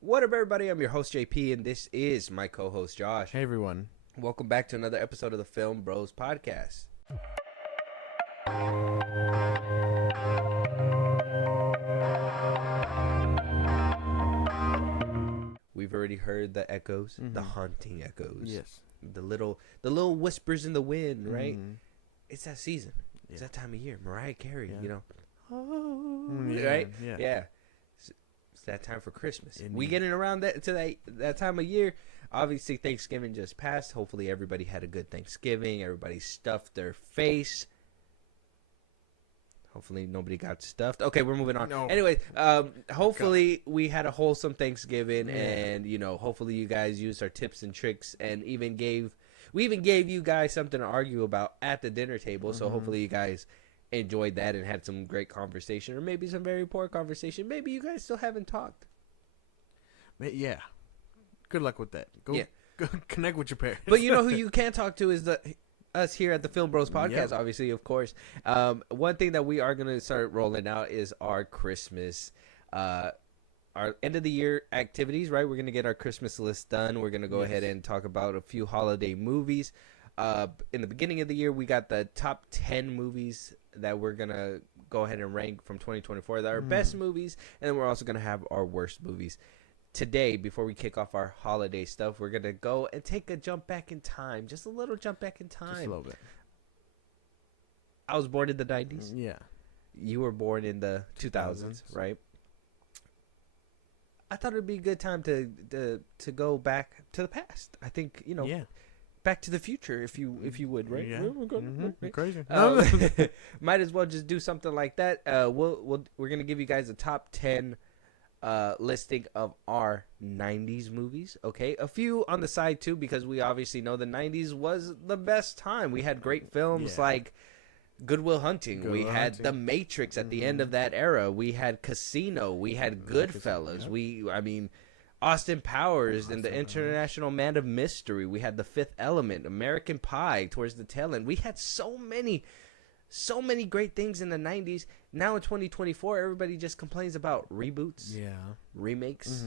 What up, everybody? I'm your host, JP, and this is my co-host, Josh. Hey, everyone. Welcome back to another episode of the FilmBros podcast. We've already heard the echoes, the haunting echoes. Yes. The little whispers in the wind, right? It's that season. Yeah. It's that time of year. Mariah Carey, Yeah. Oh, right? Yeah. It's that time for Christmas. We getting around that time of year. Obviously, Thanksgiving just passed. Hopefully, everybody had a good Thanksgiving. Everybody stuffed their face. Hopefully, nobody got stuffed. Okay, we're moving on. No. Anyway, hopefully, we had a wholesome Thanksgiving, and hopefully, you guys used our tips and tricks, and we even gave you guys something to argue about at the dinner table. So hopefully, you guys enjoyed that and had some great conversation, or maybe some very poor conversation. Maybe you guys still haven't talked. Yeah. Good luck with that. Go connect with your parents. But you know who you can talk to is us here at the FilmBros podcast, Yep. obviously, of course. One thing that we are going to start rolling out is our Christmas, our end of the year activities, right? We're going to get our Christmas list done. We're going to go ahead and talk about a few holiday movies. In the beginning of the year, we got the top 10 movies that we're going to go ahead and rank from 2024. That are best movies, and then we're also going to have our worst movies. Today, before we kick off our holiday stuff, we're going to go and take a jump back in time. Just a little jump back in time. Just a little bit. I was born in the 90s. Yeah. You were born in the 2000s, right? I thought it would be a good time to go back to the past. I think, Back to the Future, if you would, right? Yeah. Right? Crazy. Might as well just do something like that. We're going to give you guys a top 10 listing of our 90s movies. Okay, a few on the side too, because we obviously know the 90s was the best time. We had great films like Good Will Hunting. We had The Matrix at the end of that era. We had Casino. We had Goodfellas. Austin Powers and the International Man of Mystery. We had The Fifth Element, American Pie towards the tail end. We had so many great things in the 90s. Now in 2024, everybody just complains about reboots, remakes,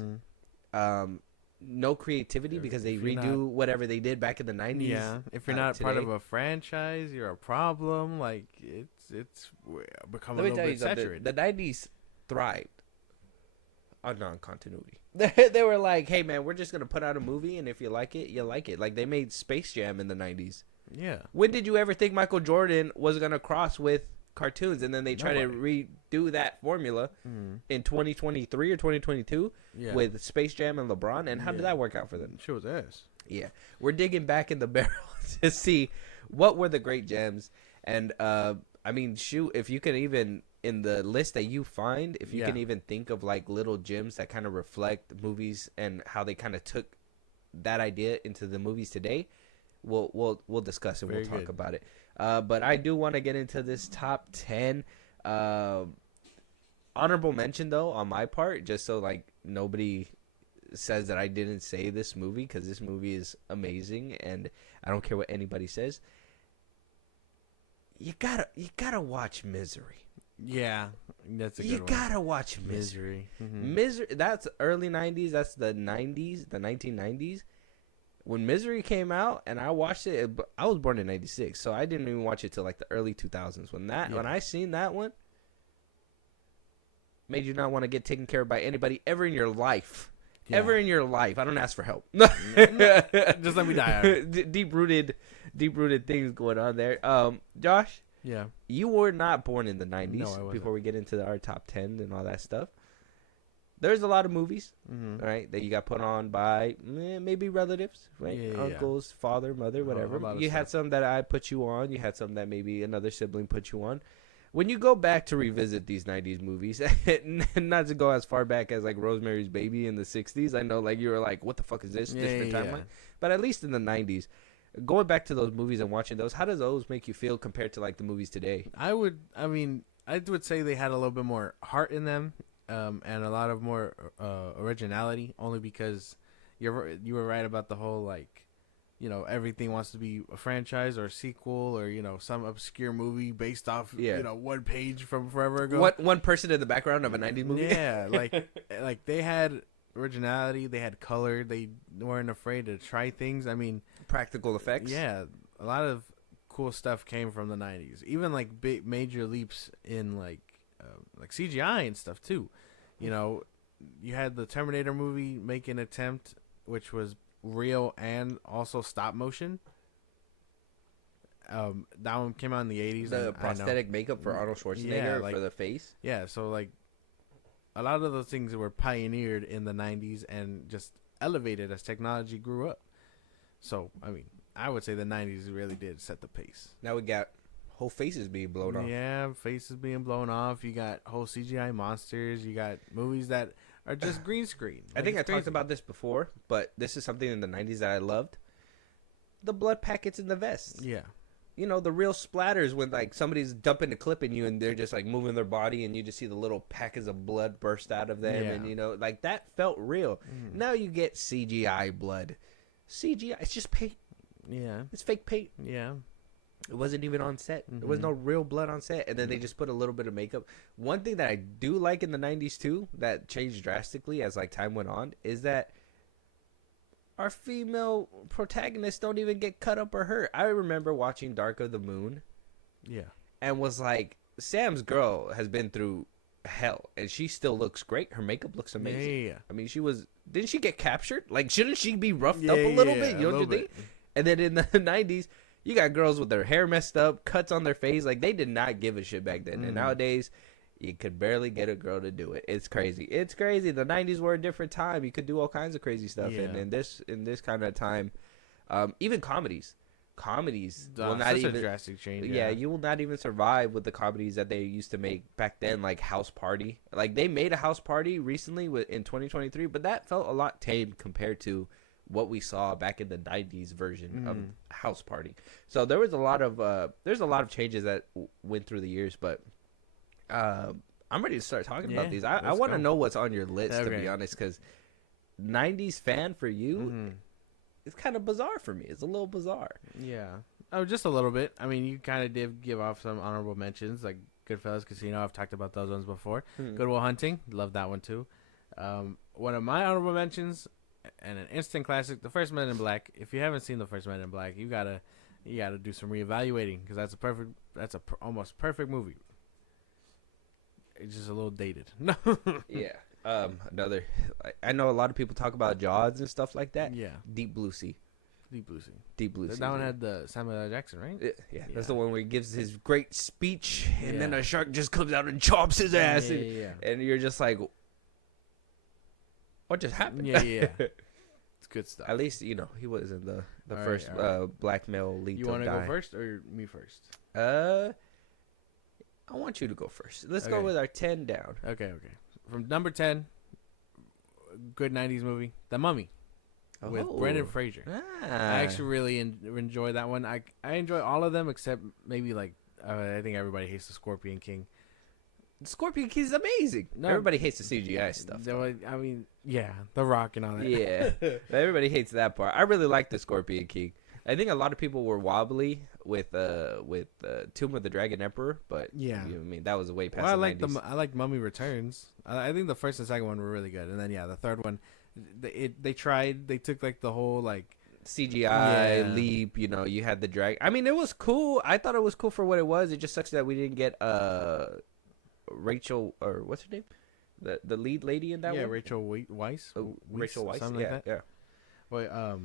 no creativity because they redo whatever they did back in the 90s. Yeah, if you're not part of a franchise, you're a problem. Like, it's become a little bit saturated. The 90s thrived on non-continuity. They were like, hey, man, we're just going to put out a movie, and if you like it, you like it. Like, they made Space Jam in the 90s. Yeah. When did you ever think Michael Jordan was going to cross with cartoons, and then they try to redo that formula in 2023 or 2022 with Space Jam and LeBron? And how did that work out for them? Sure was ass. Yeah. We're digging back in the barrel to see what were the great gems. And, shoot, if you can even, in the list that you find, if you can even think of, like, little gems that kind of reflect movies and how they kind of took that idea into the movies today, we'll discuss and we'll talk about it. But I do want to get into this top 10. Honorable mention, though, on my part, just so, like, nobody says that I didn't say this movie, because this movie is amazing, and I don't care what anybody says. You gotta watch Misery. Yeah, that's a good You one. gotta watch Misery. Misery. That's early 90s. That's the 90s, the 1990s. When Misery came out and I watched it, I was born in 96, so I didn't even watch it till like the early 2000s. When I seen that one, made you not want to get taken care of by anybody ever in your life. Yeah. Ever in your life. I don't ask for help. Just let me die. Deep-rooted things going on there. Josh? Yeah. You were not born in the 90s. No, I wasn't. Before we get into our top 10 and all that stuff. There's a lot of movies, right, that you got put on by maybe relatives, right? Uncles, father, mother, whatever. You had some that I put you on. You had some that maybe another sibling put you on. When you go back to revisit these 90s movies, not to go as far back as like Rosemary's Baby in the 60s. I know, like, you were like, what the fuck is this? Different timeline. But at least in the 90s, going back to those movies and watching those, how does those make you feel compared to like the movies today? I would say they had a little bit more heart in them, and a lot of more originality, only because you were right about the whole, like, everything wants to be a franchise or a sequel or, some obscure movie based off, one page from forever ago. One person in the background of a 90s movie? Yeah, like they had originality. They had color. They weren't afraid to try things. I mean, Practical effects. yeah, a lot of cool stuff came from the 90s. Even like big major leaps in like CGI and stuff too. You know, you had the Terminator movie make an attempt, which was real and also stop motion. That one came out in the 80s. The prosthetic makeup for Arnold Schwarzenegger for the face. Yeah, so like a lot of those things were pioneered in the 90s and just elevated as technology grew up. So, I mean, I would say the 90s really did set the pace. Now we got whole faces being blown off. Yeah, faces being blown off. You got whole CGI monsters. You got movies that are just green screen. I think I talked about this before, but this is something in the 90s that I loved. The blood packets in the vests. Yeah. You know, the real splatters when, like, somebody's dumping a clip in you and they're just, like, moving their body and you just see the little packets of blood burst out of them. Yeah. And, you know, like, that felt real. Now you get CGI blood. CGI, it's just paint. Yeah. It's fake paint. Yeah. It wasn't even on set. There was no real blood on set. And then they just put a little bit of makeup. One thing that I do like in the 90s, too, that changed drastically as, like, time went on, is that our female protagonists don't even get cut up or hurt. I remember watching Dark of the Moon. Yeah. And was like, Sam's girl has been through hell. And she still looks great. Her makeup looks amazing. Yeah. I mean, didn't she get captured? Like, shouldn't she be roughed up a little bit? You know what you think? And then in the 90s, you got girls with their hair messed up, cuts on their face. Like, they did not give a shit back then. And nowadays, you could barely get a girl to do it. It's crazy. It's crazy. The 90s were a different time. You could do all kinds of crazy stuff. Yeah. And in this kind of time, even comedies will not such even a drastic change. Yeah, you will not even survive with the comedies that they used to make back then, like House Party. Like, they made a House Party recently in 2023, but that felt a lot tame compared to what we saw back in the 90s version of House Party. So there was a lot of changes that went through the years, but I'm ready to start talking about these. I want to know what's on your list, to be honest, because 90s fan for you, it's kind of bizarre for me. It's a little bizarre. Yeah. Oh, just a little bit. I mean, you kind of did give off some honorable mentions, like Goodfellas, Casino. I've talked about those ones before. Good Will Hunting. Love that one, too. One of my honorable mentions, and an instant classic, The First Men in Black. If you haven't seen The First Men in Black, you gotta do some reevaluating, because that's a almost perfect movie. It's just a little dated. No. Yeah. Another. I know a lot of people talk about Jaws and stuff like that. Yeah. Deep Blue Sea. Deep Blue Sea. Deep Blue Sea. That one had the Samuel L. Jackson, right? Yeah. That's the one where he gives his great speech, and then a shark just comes out and chops his ass, and you're just like, what just happened? Yeah. It's good stuff. At least he wasn't the first black male lead. You want to go first or me first? I want you to go first. Let's go with our 10 down. Okay. From number 10, good 90s movie, The Mummy, with Brendan Fraser. I actually really enjoy that one. I enjoy all of them except maybe like I think everybody hates the Scorpion King. The Scorpion King is amazing. No, everybody hates the CGI stuff. I mean, yeah, The Rock and all that. Yeah, everybody hates that part. I really like the Scorpion King. I think a lot of people were wobbly with Tomb of the Dragon Emperor, but I mean, that was way past. Well, the 90s. I like Mummy Returns. I think the first and second one were really good, and then the third one, they took like the whole like CGI leap. You had the drag. I mean, it was cool. I thought it was cool for what it was. It just sucks that we didn't get Rachel, or what's her name, the lead lady in that one. Yeah, Rachel Weisz. Rachel Weisz. Something like that. Yeah. Well,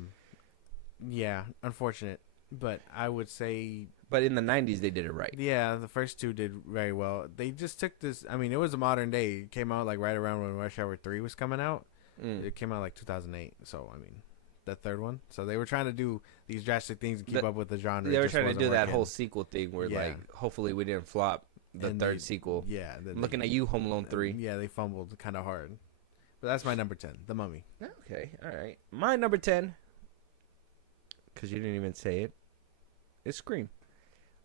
yeah, unfortunate, but I would say. But in the 90s, they did it right. Yeah, the first two did very well. They just took this. I mean, it was a modern day. It came out like right around when Rush Hour 3 was coming out. It came out like 2008. So I mean, the third one. So they were trying to do these drastic things to keep up with the genre. They were trying to do that whole sequel thing where like hopefully we didn't flop the third sequel. Yeah, looking at you, Home Alone 3. Yeah, they fumbled kind of hard. But that's my number 10, The Mummy. Okay, all right. My number 10. Because you didn't even say it. It's Scream.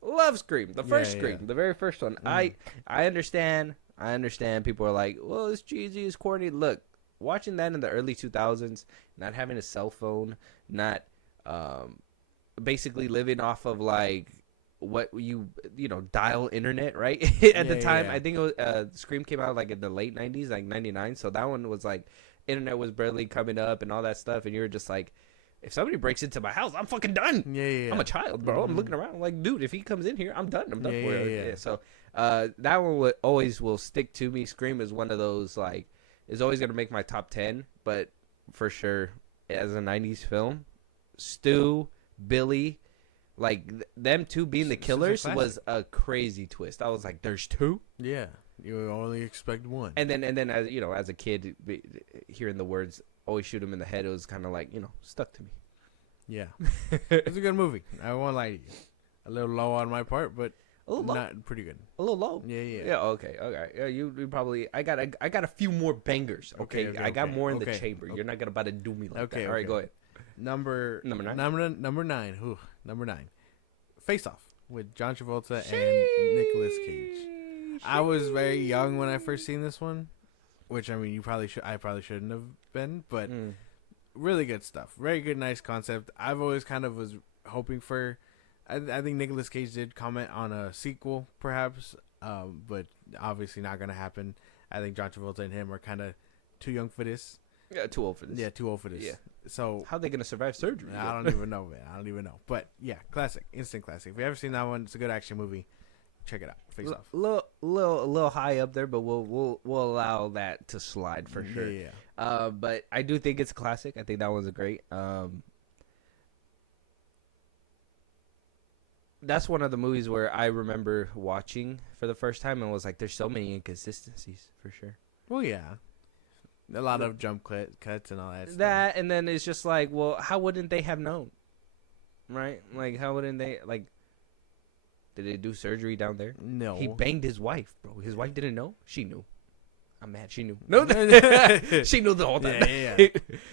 Love Scream. The first Scream. The very first one. I understand. People are like, well, it's cheesy, it's corny. Look, watching that in the early 2000s, not having a cell phone, not basically living off of like what you dial internet, right? At the time, I think it was Scream came out like in the late 90s, like 99. So that one was like, internet was barely coming up and all that stuff, and you were just like, if somebody breaks into my house, I'm fucking done. Yeah. I'm a child, bro. I'm looking around. I'm like, dude, if he comes in here, I'm done. I'm done for it. Yeah. So that one will stick to me. Scream is one of those, like, is always going to make my top 10, but for sure, as a 90s film, Stu, Billy, like, them two being the killers was a crazy twist. I was like, there's two? Yeah. You only expect one. And then as you know, as a kid, hearing the words "always shoot him in the head," it was kind of like, you know, stuck to me. Yeah, it's a good movie. I won't lie to you. A little low on my part, but not pretty good. A little low. Yeah. Okay. Yeah, you probably. I got a few more bangers. Okay. I got more in the chamber. You're not gonna about to do me like that. All right, go ahead. Number 9. Number 9. Ooh, number 9. Face Off with John Travolta and Nicolas Cage. I was very young when I first seen this one, which I mean, I probably shouldn't have been, but really good stuff. Very good, nice concept. I've always kind of was hoping for. I think Nicolas Cage did comment on a sequel, perhaps, but obviously not gonna happen. I think John Travolta and him are kind of too young for this. Yeah, too old for this. Yeah, too old for this. Yeah. So how are they gonna survive surgery? I don't even know, man. I don't even know. But yeah, classic, instant classic. If you ever seen that one, it's a good action movie. Check it out. Face Off. Little high up there, but we'll allow that to slide for sure. Yeah. But I do think it's a classic. I think that one's a great. That's one of the movies where I remember watching for the first time and was like, "There's so many inconsistencies for sure." Well, yeah. A lot of jump cuts and all that stuff. That, and then it's just like, well, how wouldn't they have known? Right? Like, how wouldn't they, like, did they do surgery down there? No. He banged his wife, bro. His wife didn't know? She knew. I'm mad. She knew. No, she knew the whole time. Yeah.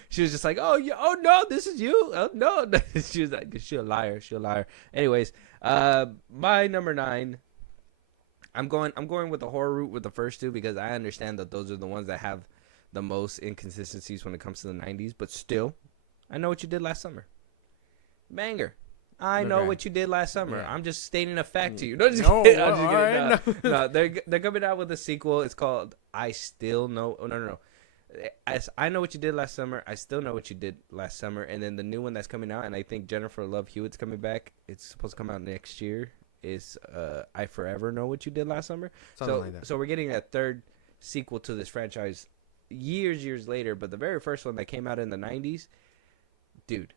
She was just like, oh, yeah, oh, no, this is you. Oh, no. She was like, she's a liar. She's a liar. Anyways, my number 9, I'm going with the horror route with the first two because I understand that those are the ones that have the most inconsistencies when it comes to the 90s, but still, I Know What You Did Last Summer. Banger. I know what you did last summer. Yeah. I'm just stating a fact to you. No, just kidding. I'm just kidding. No, they're coming out with a sequel. It's called I Still Know. Oh, no. I Know What You Did Last Summer. I Still Know What You Did Last Summer. And then the new one that's coming out, and I think Jennifer Love Hewitt's coming back. It's supposed to come out next year. Is I Forever Know What You Did Last Summer. Something like that. So we're getting a third sequel to this franchise years later. But the very first one that came out in the 90s, dude.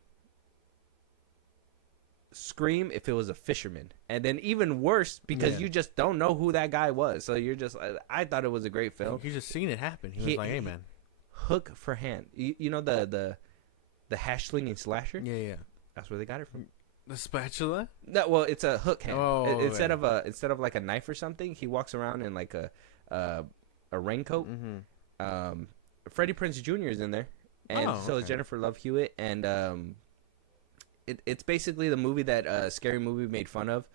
Scream if it was a fisherman, and then even worse because you just don't know who that guy was, so you're just I thought it was a great film. You just seen it happen. He was like, hey man, hook for hand. You know the hash slinging slasher. Yeah That's where they got it from. The spatula. No, well, it's a hook hand. Instead of like a knife or something, he walks around in like a raincoat. Freddie Prinze Jr. is in there, and so is Jennifer Love Hewitt, and It's basically the movie that Scary Movie made fun of.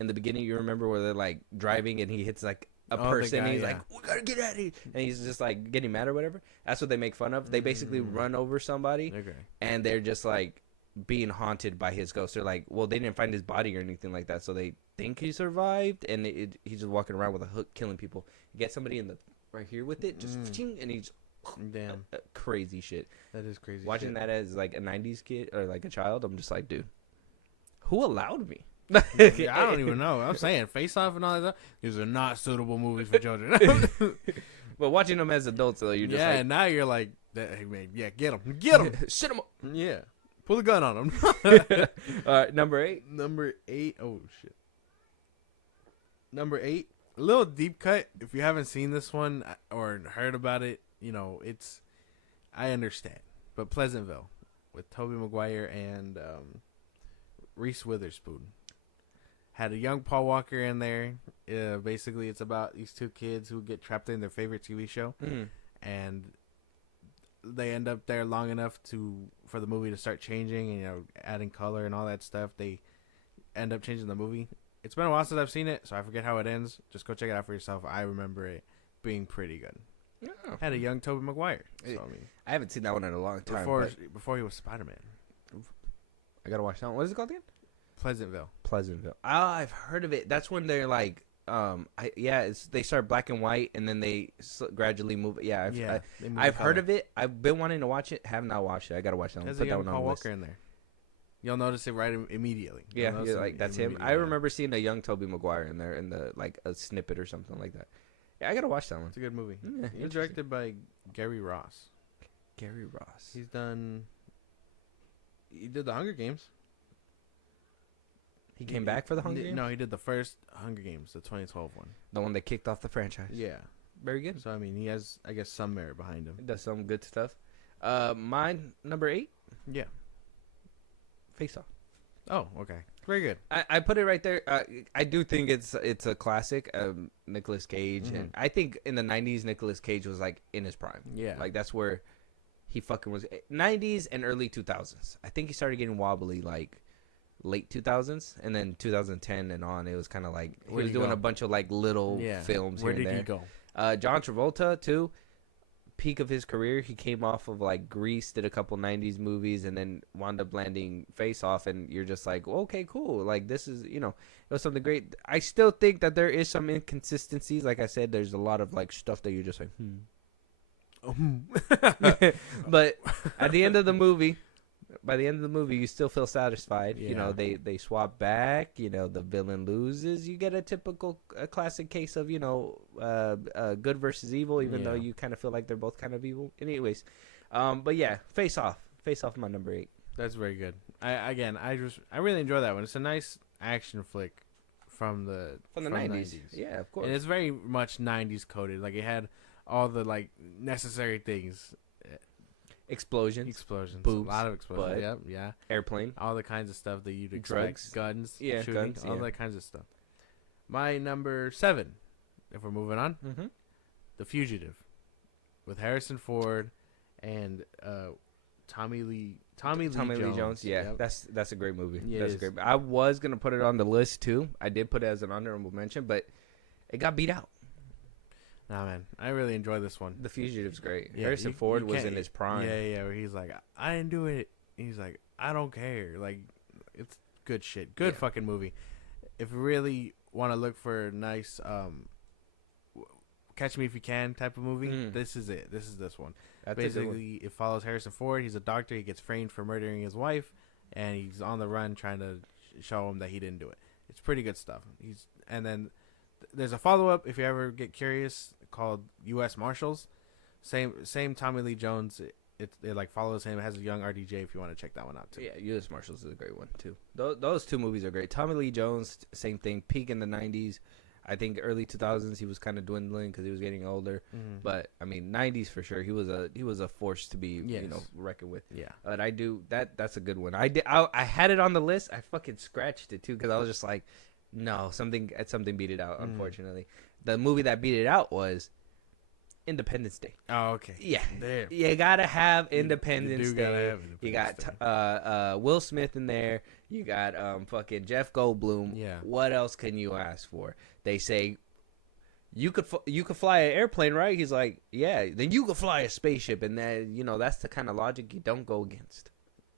In the beginning, you remember where they're like driving and he hits like a person and he's like, we gotta get out of here. And he's just like getting mad or whatever. That's what they make fun of. They basically run over somebody and they're just like being haunted by his ghost. They're like, well, they didn't find his body or anything like that. So they think he survived and he's just walking around with a hook killing people. You get somebody in the right here with it, just and he's damn crazy shit. That is crazy. Watching that as like a 90s kid or like a child, I'm just like, dude, who allowed me? Yeah, I don't even know. I'm saying Face Off and all that stuff. These are not suitable movies for children. But watching them as adults, though, you're just like, and now you're like, hey man, yeah, get him, shit him up. Yeah, pull the gun on him. All right, number 8. Oh shit. Number 8. A little deep cut. If you haven't seen this one or heard about it, you know, I understand. But Pleasantville with Tobey Maguire and Reese Witherspoon had a young Paul Walker in there. Basically, it's about these two kids who get trapped in their favorite TV show, and they end up there long enough for the movie to start changing and, you know, adding color and all that stuff. They end up changing the movie. It's been a while since I've seen it, so I forget how it ends. Just go check it out for yourself. I remember it being pretty good. Oh. Had a young Tobey Maguire. So, I mean, I haven't seen that one in a long time. Before he was Spider-Man. I gotta watch that one. What is it called again? Pleasantville. Oh, I've heard of it. That's when they're like they start black and white and then they gradually move. Yeah, they move I've the heard color. of it. I've been wanting to watch it. Have not watched it. I gotta watch that one. There's Put a that young one on Paul the list. Walker in there. You'll notice it right immediately. Yeah, You'll notice it that's him. I immediately, yeah. remember seeing a young Tobey Maguire in there in the like a snippet or something like that. Yeah, I gotta watch that one. It's a good movie. Yeah, It's interesting. directed by Gary Ross. Gary Ross. He did the Hunger Games. He came back for the Hunger Games? No, he did the first Hunger Games, the 2012 one. The one that kicked off the franchise. Yeah. Very good. So I mean, he has, I guess, some merit behind him. He does some good stuff. Mine, number 8, Yeah. Face Off. Oh, okay. Very good. I put it right there. I do think it's a classic. Nicolas Cage, and I think in the 90s, Nicolas Cage was like in his prime. Yeah. Like that's where he fucking was. 90s and early 2000s. I think he started getting wobbly like late 2000s, and then 2010 and on, it was kind of like he was doing a bunch of like little films. Where here did and he there. go? John Travolta too. Peak of his career, he came off of like Grease, did a couple 90s movies, and then wound up landing Face Off, and you're just like, well, okay, cool, like this is, it was something great. I still think that there is some inconsistencies. Like I said, there's a lot of like stuff that you're just like but at the end of the movie, by the end of the movie, you still feel satisfied. Yeah. They swap back. The villain loses. You get a typical classic case of good versus evil, even though you kind of feel like they're both kind of evil. Anyways, but yeah, Face Off, my number 8. That's very good. I really enjoy that one. It's a nice action flick from the 90s. Yeah, of course. And it's very much 90s coded. Like it had all the like necessary things. Explosions, a boobs, lot of explosions. Yep, yeah. Airplane, all the kinds of stuff that you'd expect. Drugs, guns, yeah, shooting, guns, all that kinds of stuff. My number 7, if we're moving on, The Fugitive, with Harrison Ford and Tommy Lee Jones. Yeah, yep. that's a great movie. Yeah, that's great. I was gonna put it on the list too. I did put it as an honorable mention, but it got beat out. Nah, man, I really enjoy this one. The Fugitive's great. Yeah, Harrison Ford was in his prime. Yeah, where he's like, I didn't do it. He's like, I don't care. Like, it's good shit. Good fucking movie. If you really want to look for a nice Catch Me If You Can type of movie, this is it. This is this one. That's basically, it follows Harrison Ford. He's a doctor. He gets framed for murdering his wife, and he's on the run trying to show him that he didn't do it. It's pretty good stuff. And then there's a follow-up, if you ever get curious, called U.S. Marshals. Same Tommy Lee Jones. It like follows him. It has a young RDJ if you want to check that one out too. Yeah, U.S. Marshals is a great one too. Those two movies are great. Tommy Lee Jones, same thing. Peak in the 90s. I think early 2000s he was kind of dwindling because he was getting older. But I mean 90s for sure. He was a force to be reckoned with. Yeah. But I do that's a good one. I had it on the list. I fucking scratched it too because I was just like, no, something beat it out. Unfortunately, the movie that beat it out was Independence Day. Oh, okay. Yeah. Damn. You gotta have Independence you Day. gotta have Independence You got Will Smith in there. You got fucking Jeff Goldblum. Yeah. What else can you ask for? They say you could fly an airplane, right? He's like, yeah. Then you could fly a spaceship, and then that's the kind of logic you don't go against.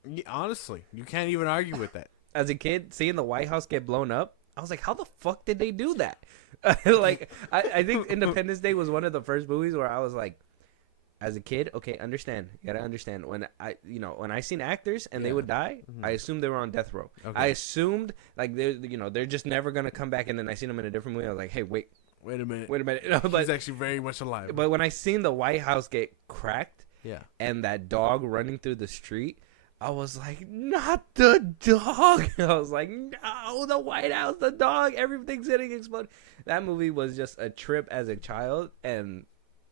Yeah, honestly, you can't even argue with that. As a kid, seeing the White House get blown up, I was like, how the fuck did they do that? Like, I think Independence Day was one of the first movies where I was like, as a kid, okay, understand. You gotta understand. When I seen actors and they would die, I assumed they were on death row. Okay. I assumed like they're just never gonna come back. And then I seen them in a different movie. I was like, hey, wait a minute. No, but he's actually very much alive. But when I seen the White House get cracked, and that dog running through the street, I was like, not the dog. I was like, no, the White House, the dog, everything's getting exploded. That movie was just a trip as a child, and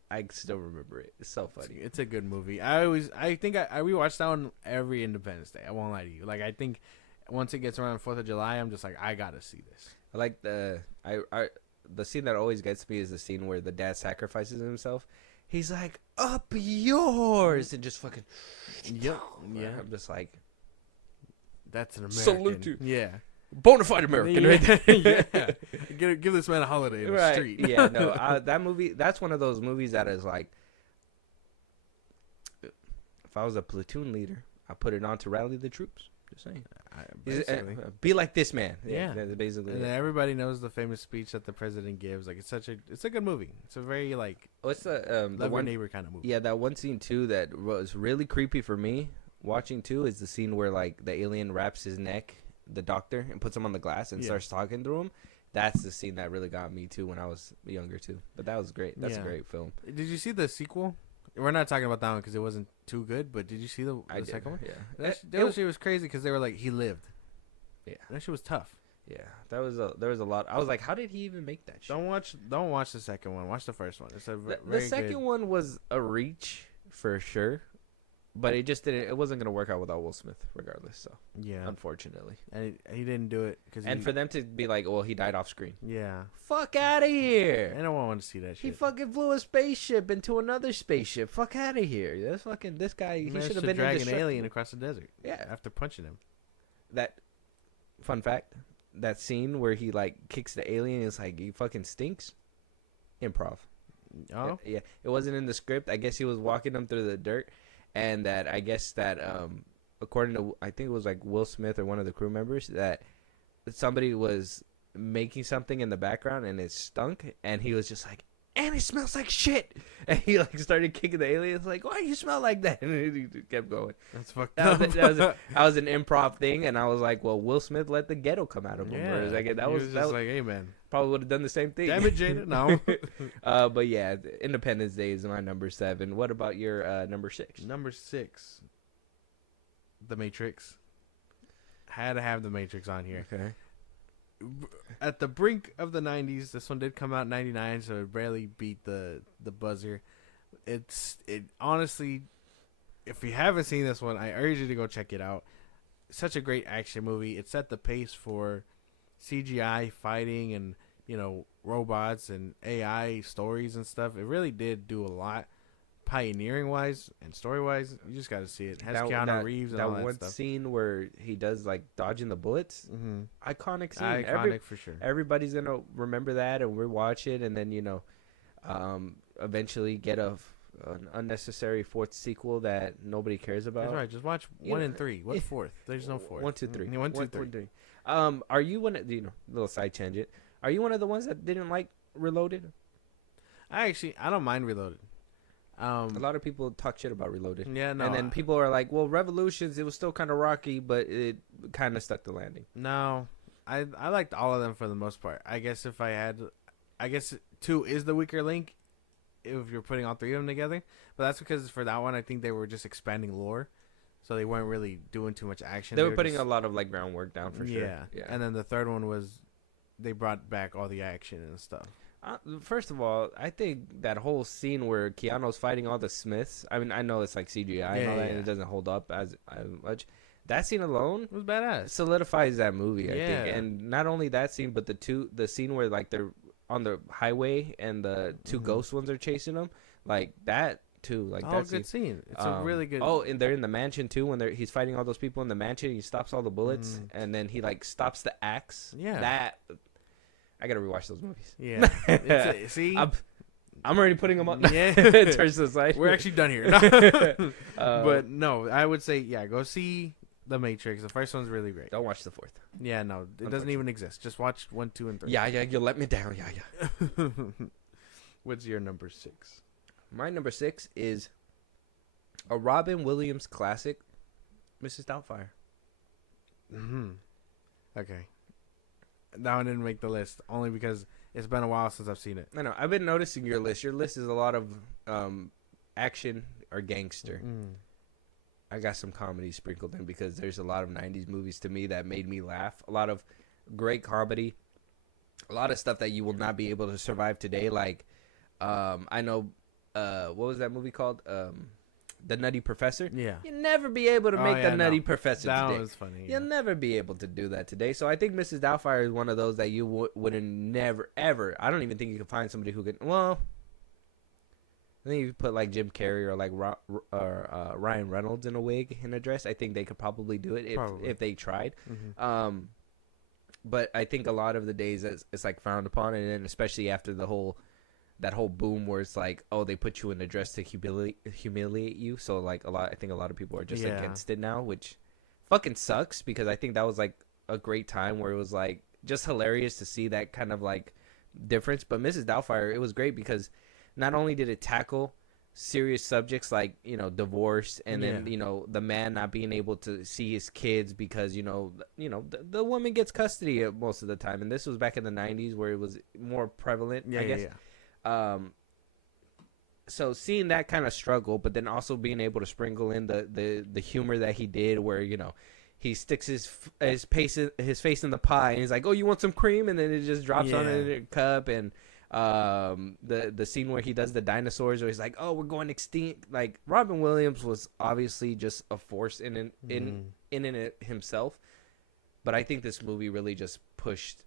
I still remember it. It's so funny. It's a good movie. I think I rewatch that one every Independence Day. I won't lie to you. Like, I think once it gets around 4th of July, I'm just like, I gotta see this. I like the scene that always gets me is the scene where the dad sacrifices himself. He's like, up yours, and just fucking. Yep. Yeah. I'm just like, that's an American. Salute you. Yeah. Bona fide American, right there. Yeah. Give this man a holiday in the street. Yeah, no, that movie, that's one of those movies that is like, if I was a platoon leader, I put it on to rally the troops. Just saying. Basically. Be like this man. Yeah. That's basically. And it. then everybody knows the famous speech that the president gives. Like it's a good movie. It's a very like What's the love your one neighbor kind of movie. Yeah, that one scene too that was really creepy for me watching too is the scene where like the alien wraps his neck, the doctor, and puts him on the glass and starts talking through him. That's the scene that really got me too when I was younger too. But that was great. That's a great film. Did you see the sequel? We're not talking about that one because it wasn't too good. But did you see the second one? Yeah, That shit was crazy because they were like he lived. Yeah, that shit was tough. Yeah, there was a lot. I was like, how did he even make that shit? Don't watch the second one. Watch the first one. It's the second one was a reach for sure, but it just didn't. It wasn't gonna work out without Will Smith, regardless. So yeah, unfortunately, and he didn't do it and for them to be like, well, he died off screen. Yeah, fuck out of here. I don't want to see that shit. He fucking flew a spaceship into another spaceship. Fuck out of here. That's fucking this guy. He should have been drag an alien across the desert. Yeah, after punching him. That fun fact. That scene where he like kicks the alien is like he fucking stinks. Improv. Oh yeah, it wasn't in the script. I guess he was walking them through the dirt, and that I guess that according to I think it was like Will Smith or one of the crew members that somebody was making something in the background and it stunk, and he was just like, and it smells like shit, and he like started kicking the aliens like, why do you smell like that? And he kept going. That's fucked up. That was an improv thing, and I was like, well, Will Smith let the ghetto come out of him. Yeah, that was like, hey man, probably would have done the same thing. Damn it, Jada. No. But yeah, Independence Day is my number 7. What about your number 6? Number 6, The Matrix. Had to have The Matrix on here. Okay. At the brink of the 90s, this one did come out in 99, so it barely beat the buzzer. It honestly, if you haven't seen this one, I urge you to go check it out. Such a great action movie. It set the pace for CGI fighting and, you know, robots and AI stories and stuff. It really did do a lot. Pioneering wise and story wise, you just got to see it. It has Keanu Reeves and all that one stuff. Scene where he does like dodging the bullets, iconic scene. Iconic for sure. Everybody's gonna remember that, and we'll watch it, and then eventually get an unnecessary 4th sequel that nobody cares about. That's right. Just watch 1 and 3. What 4th? There's no 4th. 1, 2, 3. 1, 2, 3. Are you one of little side tangent? Are you one of the ones that didn't like Reloaded? I don't mind Reloaded. A lot of people talk shit about Reloaded. Yeah, no. And then people are like, well, Revolutions, it was still kind of rocky, but it kind of stuck the landing. No, I liked all of them for the most part. I guess 2 is the weaker link if you're putting all 3 of them together. But that's because for that one, I think they were just expanding lore. So they weren't really doing too much action. They were putting a lot of like groundwork down for sure. Yeah. And then the third one was they brought back all the action and stuff. First of all, I think that whole scene where Keanu's fighting all the Smiths. I mean, I know it's like CGI and all that, and it doesn't hold up as much. That scene alone it was badass. Solidifies that movie, I think. And not only that scene, but the scene where like they're on the highway and the 2 ghost ones are chasing them, like that too. Like that's a good scene. It's a really good. Oh, and they're in the mansion too. When he's fighting all those people in the mansion, he stops all the bullets, and then he like stops the axe. Yeah, that. I gotta rewatch those movies. Yeah, see, I'm already putting them up. Yeah, turns to the side. We're actually done here. But no, I would say go see The Matrix. The first one's really great. Don't watch the 4th. Yeah, no, it doesn't even exist. Just watch 1, 2, and 3. Yeah, you let me down. Yeah. What's your number 6? My number 6 is a Robin Williams classic, Mrs. Doubtfire. Okay. That one didn't make the list only because it's been a while since I've seen it. I know. I've been noticing your list. Your list is a lot of action or gangster. I got some comedy sprinkled in because there's a lot of 90s movies to me that made me laugh. A lot of great comedy. A lot of stuff that you will not be able to survive today. Like, I know, what was that movie called? The Nutty Professor. Yeah. You'll never be able to make the Nutty Professor today. That was funny. You'll never be able to do that today. So I think Mrs. Doubtfire is one of those that you wouldn't never, ever. I don't even think you could find somebody who could. Well, I think if you put like Jim Carrey or like Ryan Reynolds in a wig and a dress, I think they could probably do it if they tried. But I think a lot of the days it's like frowned upon, and then especially after that whole boom where it's like, oh, they put you in a dress to humiliate you. So like I think a lot of people are just against it now, which fucking sucks because I think that was like a great time where it was like just hilarious to see that kind of like difference. But Mrs. Doubtfire, it was great because not only did it tackle serious subjects like, you know, divorce, and then, you know, the man not being able to see his kids because, you know, the woman gets custody most of the time, and this was back in the 90s where it was more prevalent, I guess. So seeing that kind of struggle, but then also being able to sprinkle in the humor that he did, where, you know, he sticks his face in the pie, and he's like, "Oh, you want some cream?" And then it just drops on it in a cup. And the scene where he does the dinosaurs, where he's like, "Oh, we're going extinct." Like, Robin Williams was obviously just a force in it himself, but I think this movie really just pushed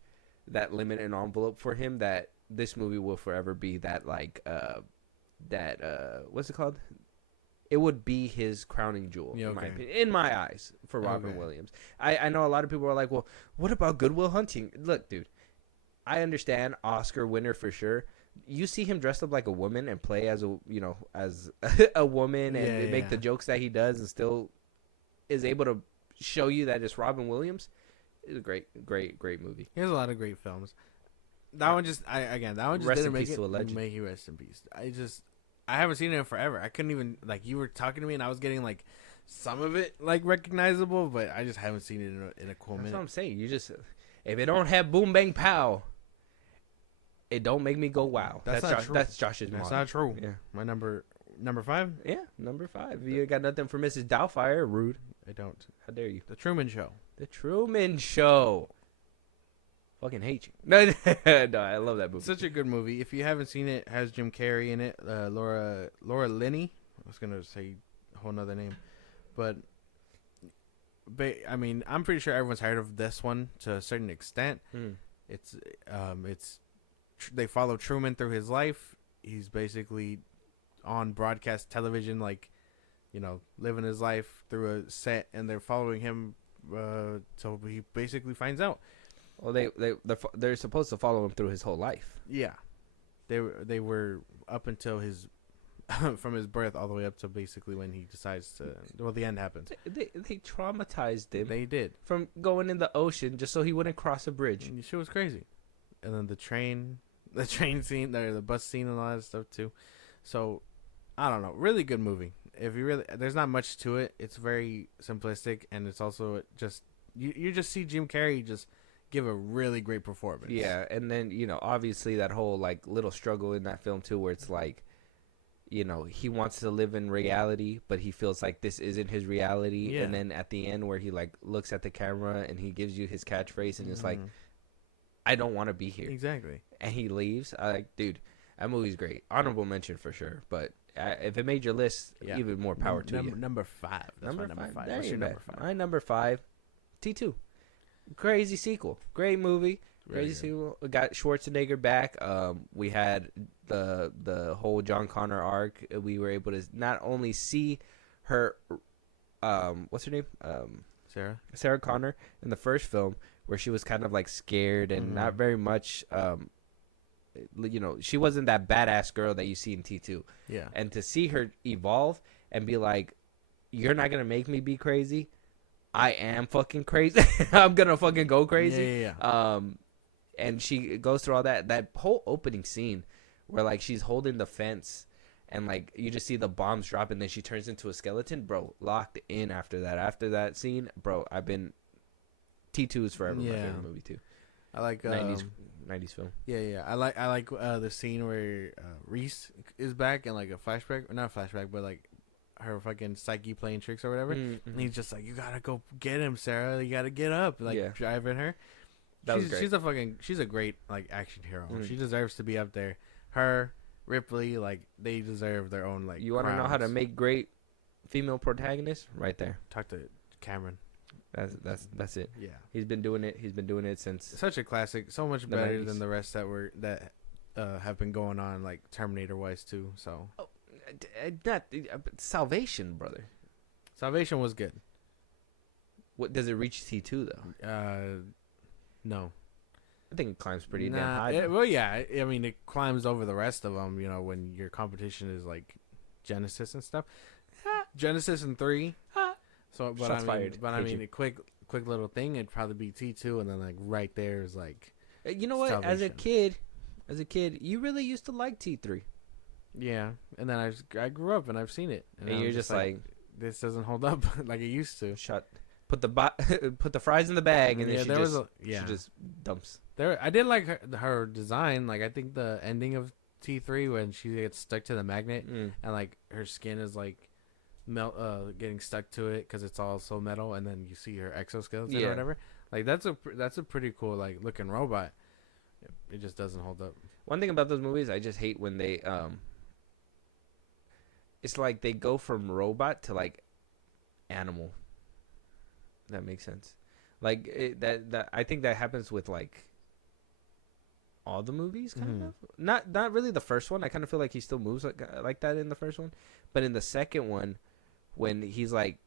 that limit and envelope for him. That this movie will forever be that, like, what's it called? It would be his crowning jewel, in my eyes, for Robin Williams. I know a lot of people are like, well, what about Good Will Hunting? Look, dude, I understand Oscar winner for sure. You see him dressed up like a woman and play as a woman, and make the jokes that he does, and still is able to show you that it's Robin Williams. It's a great movie. He has a lot of great films. That one just didn't make it. May he rest in peace. I haven't seen it in forever. I couldn't even, like, you were talking to me and I was getting like some of it like recognizable, but I just haven't seen it in a cool minute. That's what I'm saying. You just, if it don't have boom bang pow, it don't make me go wow. That's not true. That's Josh's mom. That's not true. Yeah, my number 5. Yeah, number 5. You got nothing for Mrs. Doubtfire? Rude. I don't. How dare you? The Truman Show. The Truman Show. Fucking hate you. No, I love that movie. Such a good movie. If you haven't seen it, it has Jim Carrey in it. Laura Linney. I was gonna say a whole nother name, but I mean, I'm pretty sure everyone's heard of this one to a certain extent. It's they follow Truman through his life. He's basically on broadcast television, like, you know, living his life through a set, and they're following him. So he basically finds out. Well, they're supposed to follow him through his whole life. Yeah, they were up until his from his birth all the way up to basically when he decides to. Well, the end happens. They traumatized him. They did, from going in the ocean just so he wouldn't cross a bridge. And the shit was crazy. And then the train scene, the bus scene, and all that stuff too. So I don't know, really good movie. If you really, there's not much to it. It's very simplistic, and it's also just you just see Jim Carrey just give a really great performance. Yeah, and then, you know, obviously that whole, like, little struggle in that film too, where it's like, you know, he wants to live in reality, but he feels like this isn't his reality. And then at the end where he, like, looks at the camera and he gives you his catchphrase, and it's like, I don't want to be here. Exactly. And he leaves. I like, dude, that movie's great. Honorable mention for sure. But if it made your list, even more power to you. Number 5. That's my number 5. What's your number 5? My number 5, T2. Crazy sequel. Great movie. Crazy sequel. We got Schwarzenegger back. We had the whole John Connor arc. We were able to not only see her, what's her name? Sarah Connor in the first film, where she was kind of like scared and not very much, you know, she wasn't that badass girl that you see in T2. Yeah. And to see her evolve and be like, you're not going to make me be crazy. I am fucking crazy. I'm gonna fucking go crazy. Yeah. And she goes through all that whole opening scene where, like, she's holding the fence and, like, you just see the bombs drop and then she turns into a skeleton. Bro, locked in after that. After that scene, bro, I've been T2 is forever my favorite movie too. I like 90s film. Yeah. I like the scene where Reese is back in, like, a flashback, or not a flashback, but like her fucking psyche playing tricks or whatever, and he's just like, you gotta go get him, Sarah, you gotta get up, like, driving her. She's a great, like, action hero. She deserves to be up there. Her, Ripley, like, they deserve their own, like, you want to know how to make great female protagonists? Right there. Talk to Cameron. That's it. Yeah, he's been doing it since. Such a classic, so much better than the rest that have been going on, like Terminator wise too. So not Salvation, brother. Salvation was good. What does it reach T2 though? No. I think it climbs pretty damn high. Well, yeah. I mean, it climbs over the rest of them. You know, when your competition is like Genesis and stuff. Genesis and 3. So, but Shots I mean, fired. but I Hate mean, you. a quick little thing. It'd probably be T2, and then like right there is like, You know what? salvation. As a kid, you really used to like T3, yeah. And then I grew up and I've seen it, and I'm you're just like, this doesn't hold up like it used to. shut. Put the put the fries in the bag, and then Yeah, she there was just yeah. she just dumps. There, I did like her design. Like I think the ending of T3 when she gets stuck to the magnet Mm. and like her skin is like getting stuck to it because it's all so metal, and then you see her exoskeleton Yeah. or whatever. Like that's a pretty cool like looking robot. It just doesn't hold up. One thing about those movies, I just hate when they it's like they go from robot to like animal. That makes sense. Like that I think that happens with like all the movies, kind of. Not really the first one. I kind of feel like he still moves like that in the first one, but in the second one, when he's like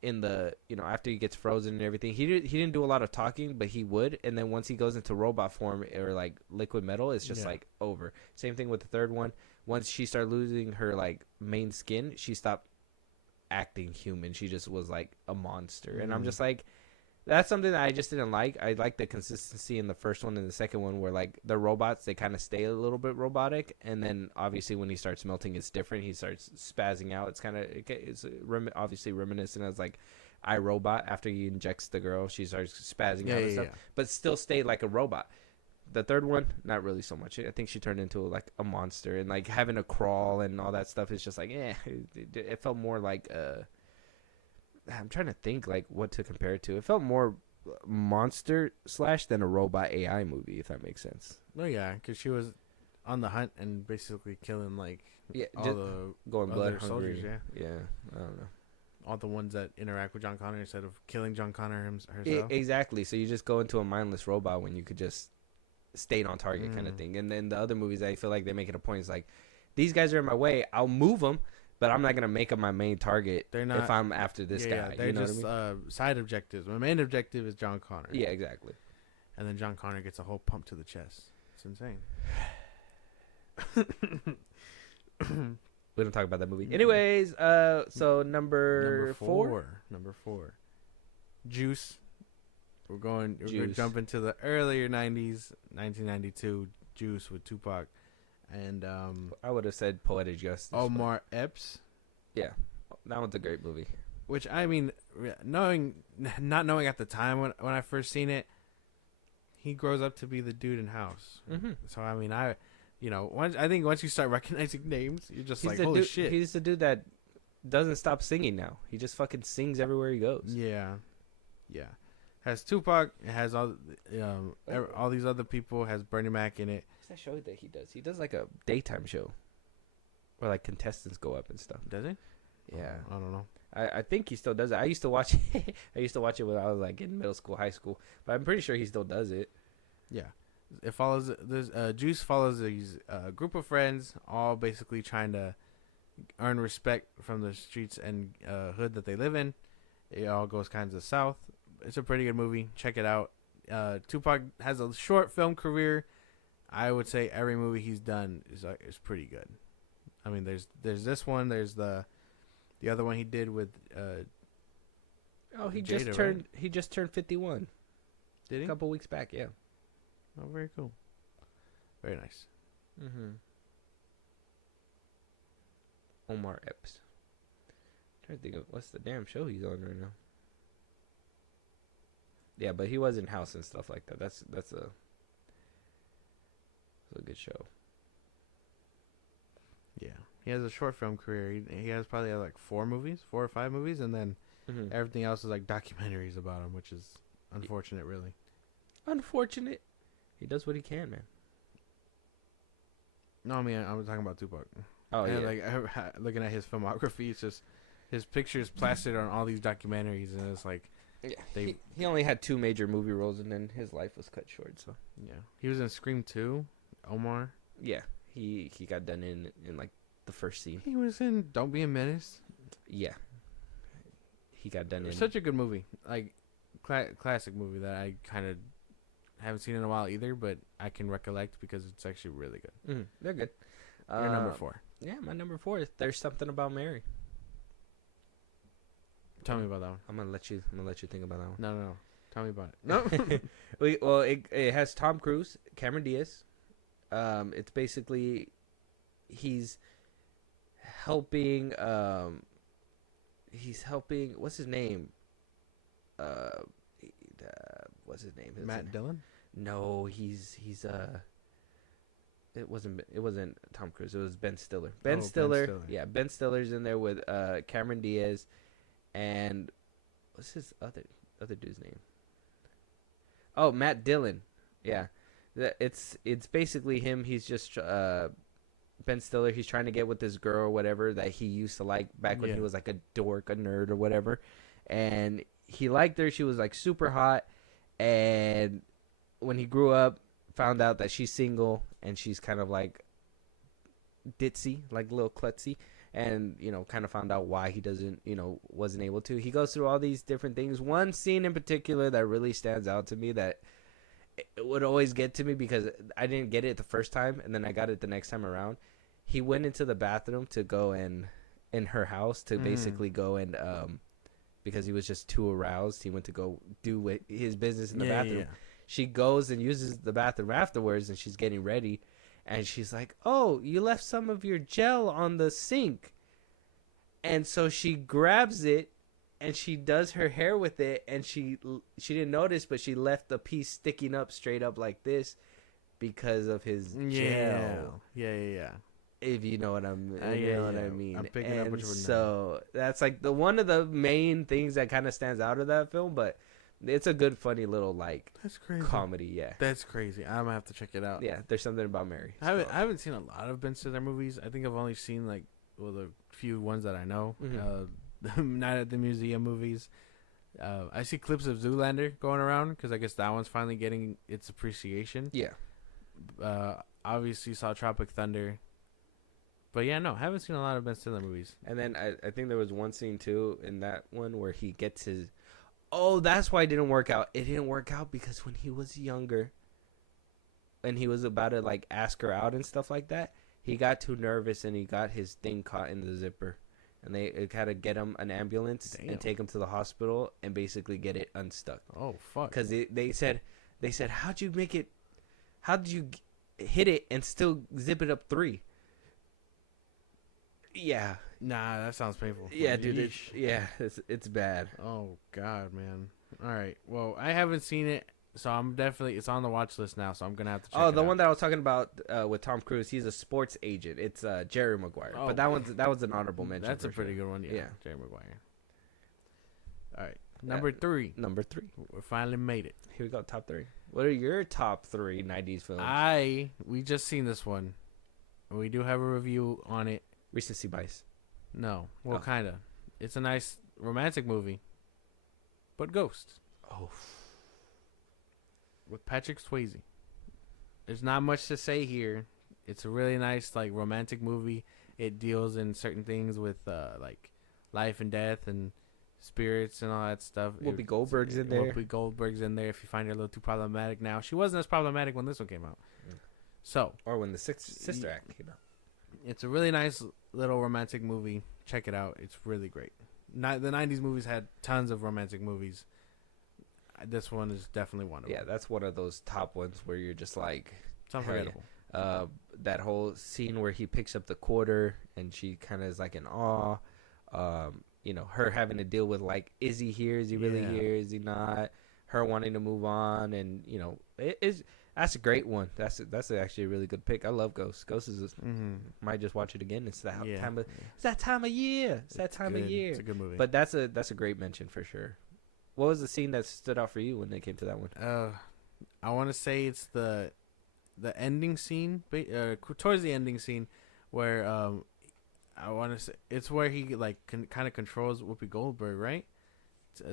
in the after he gets frozen and everything, he didn't do a lot of talking, but he would. And then once he goes into robot form or like liquid metal, it's just like over. Same thing with the third one. Once she started losing her like main skin, she stopped acting human. She just was like a monster, and I'm just like, that's something that I just didn't like. I like the consistency in the first one and the second one, where like the robots, they kind of stay a little bit robotic, and then obviously when he starts melting, it's different. He starts spazzing out. It's obviously reminiscent as like iRobot. After he injects the girl, she starts spazzing out and stuff, but still stay like a robot. The third one, not really so much. I think she turned into like a monster, and like having a crawl and all that stuff is just like, it felt more like I'm trying to think like what to compare it to. It felt more monster / than a robot AI movie, if that makes sense. Oh yeah, because she was on the hunt and basically killing like all just the going blood hungry. soldiers. Yeah, I don't know. all the ones that interact with John Connor instead of killing John Connor herself. Exactly. So you just go into a mindless robot when you could just stay on target kind of thing. And then the other movies, I feel like they make it a point. It's like, these guys are in my way. I'll move them, but I'm not gonna make them my main target. They're not, if I'm after this guy. Yeah, they're you know just what I mean? side objectives. My main objective is John Connor. Yeah, exactly. And then John Connor gets a whole pump to the chest. It's insane. We don't talk about that movie. Anyways, so number four. Number four. Juice. We're going to jump into the earlier 90s, 1992 Juice with Tupac. And I would have said Poetic Justice. Omar Epps. Yeah. That one's a great movie. Which, I mean, not knowing at the time when I first seen it, he grows up to be the dude in House. Mm-hmm. So, I mean, I think once you start recognizing names, you're just holy shit. He's the dude that doesn't stop singing now. He just fucking sings everywhere he goes. Yeah. Yeah. Has Tupac, it has all these other people, has Bernie Mac in it. What's that show that he does? He does like a daytime show where like contestants go up and stuff. Does he? Yeah. I don't know. I think he still does it. I used to watch it. I used to watch it when I was like in middle school, high school, but I'm pretty sure he still does it. Yeah. It follows Juice follows these group of friends, all basically trying to earn respect from the streets and hood that they live in. It all goes kinds of south. It's a pretty good movie. Check it out. Tupac has a short film career. I would say every movie he's done is pretty good. I mean, there's this one. There's the other one he did with. He Jada, just turned. Right? He just turned 51. Did he? A couple weeks back. Yeah. Oh, very cool. Very nice. Mm-hmm. Omar Epps. I'm trying to think of what's the damn show he's on right now. Yeah, but he was in House and stuff like that. That's a good show. Yeah, he has a short film career. He has probably like 4 or 5 movies, and then everything else is like documentaries about him, which is unfortunate, really. Unfortunate. He does what he can, man. No, I mean I'm talking about Tupac. Oh yeah. Like looking at his filmography, it's just his pictures plastered on all these documentaries, and it's like. Yeah, he only had 2 major movie roles, and then his life was cut short. So yeah, he was in Scream 2, Omar. Yeah, he got done in like the first scene. He was in Don't Be a Menace. Yeah, he got done in. Such a good movie, like classic movie that I kind of haven't seen in a while either, but I can recollect because it's actually really good. Mm-hmm. They're good. Your number 4. Yeah, my number 4 is There's Something About Mary. Tell me about that one. I'm gonna let you think about that one. No. Tell me about it. No. Well, it has Tom Cruise, Cameron Diaz. It's basically he's helping. He's helping. What's his name? What's his name? Matt Dillon? No, he's It wasn't Tom Cruise. It was Ben Stiller. Ben Stiller. Yeah, Ben Stiller's in there with Cameron Diaz, and what's his other dude's name? Oh, Matt Dillon. Yeah, it's basically him. He's just Ben Stiller. He's trying to get with this girl or whatever that he used to like back when he was like a dork, a nerd or whatever, and he liked her. She was like super hot, and when he grew up, found out that she's single and she's kind of like ditzy, like a little klutzy, and kind of found out why he doesn't, wasn't able to. He goes through all these different things. One scene in particular that really stands out to me that it would always get to me because I didn't get it the first time and then I got it the next time around. He went into the bathroom to go in her house to basically go and because he was just too aroused. He went to go do his business in the bathroom. Yeah. She goes and uses the bathroom afterwards, and she's getting ready, and she's like, "Oh, you left some of your gel on the sink." And so she grabs it, and she does her hair with it, and she didn't notice, but she left a piece sticking up straight up like this because of his gel. Yeah. If you know what I mean. I'm picking up what you were so that's like one of the main things that kind of stands out of that film, but it's a good, funny little that's crazy comedy. Yeah, that's crazy. I'm gonna have to check it out. Yeah, there's something about Mary. I haven't seen a lot of Ben Stiller movies. I think I've only seen the few ones that I know. The Night at the Museum movies. I see clips of Zoolander going around because I guess that one's finally getting its appreciation. Yeah. Obviously saw Tropic Thunder. But yeah, no, haven't seen a lot of Ben Stiller movies. And then I think there was one scene too in that one where he gets his. Oh, that's why it didn't work out. It didn't work out because when he was younger, and he was about to like ask her out and stuff like that, he got too nervous and he got his thing caught in the zipper, and they had to get him an ambulance and take him to the hospital and basically get it unstuck. Oh fuck! Because they said how'd you make it? How did you hit it and still zip it up 3? Yeah. Nah, that sounds painful. Yeah, dude. It's bad. Oh God, man. All right. Well, I haven't seen it, so it's on the watch list now. So I'm gonna have to check it out. The one that I was talking about with Tom Cruise, he's a sports agent. It's Jerry Maguire. But that was an honorable mention. That's a pretty good one. Yeah, Jerry Maguire. All right, number 3. Number 3. We finally made it. Here we go. Top 3. What are your top 3 90s films? We just seen this one. We do have a review on it. Recency bias. No. Well, kind of. It's a nice romantic movie. But Ghost. Oh. With Patrick Swayze. There's not much to say here. It's a really nice, like, romantic movie. It deals in certain things with, like, life and death and spirits and all that stuff. Whoopi Goldberg's in there. Whoopi Goldberg's in there if you find her a little too problematic now. She wasn't as problematic when this one came out. So. Or when the Sister Act came out. It's a really nice little romantic movie. Check it out. It's really great. The 90s movies had tons of romantic movies. This one is definitely one of them. Yeah, that's one of those top ones where you're just like... It's unforgettable. That whole scene where he picks up the quarter and she kind of is like in awe. Her having to deal with like, is he here? Is he really here? Is he not? Her wanting to move on. And, that's a great one. That's actually a really good pick. I love Ghost. Ghost is might just watch it again. It's that time of year. It's that time of year. It's a good movie. But that's a great mention for sure. What was the scene that stood out for you when they came to that one? I want to say it's the ending scene, towards the ending scene, where I want to say it's where he like kind of controls Whoopi Goldberg, right?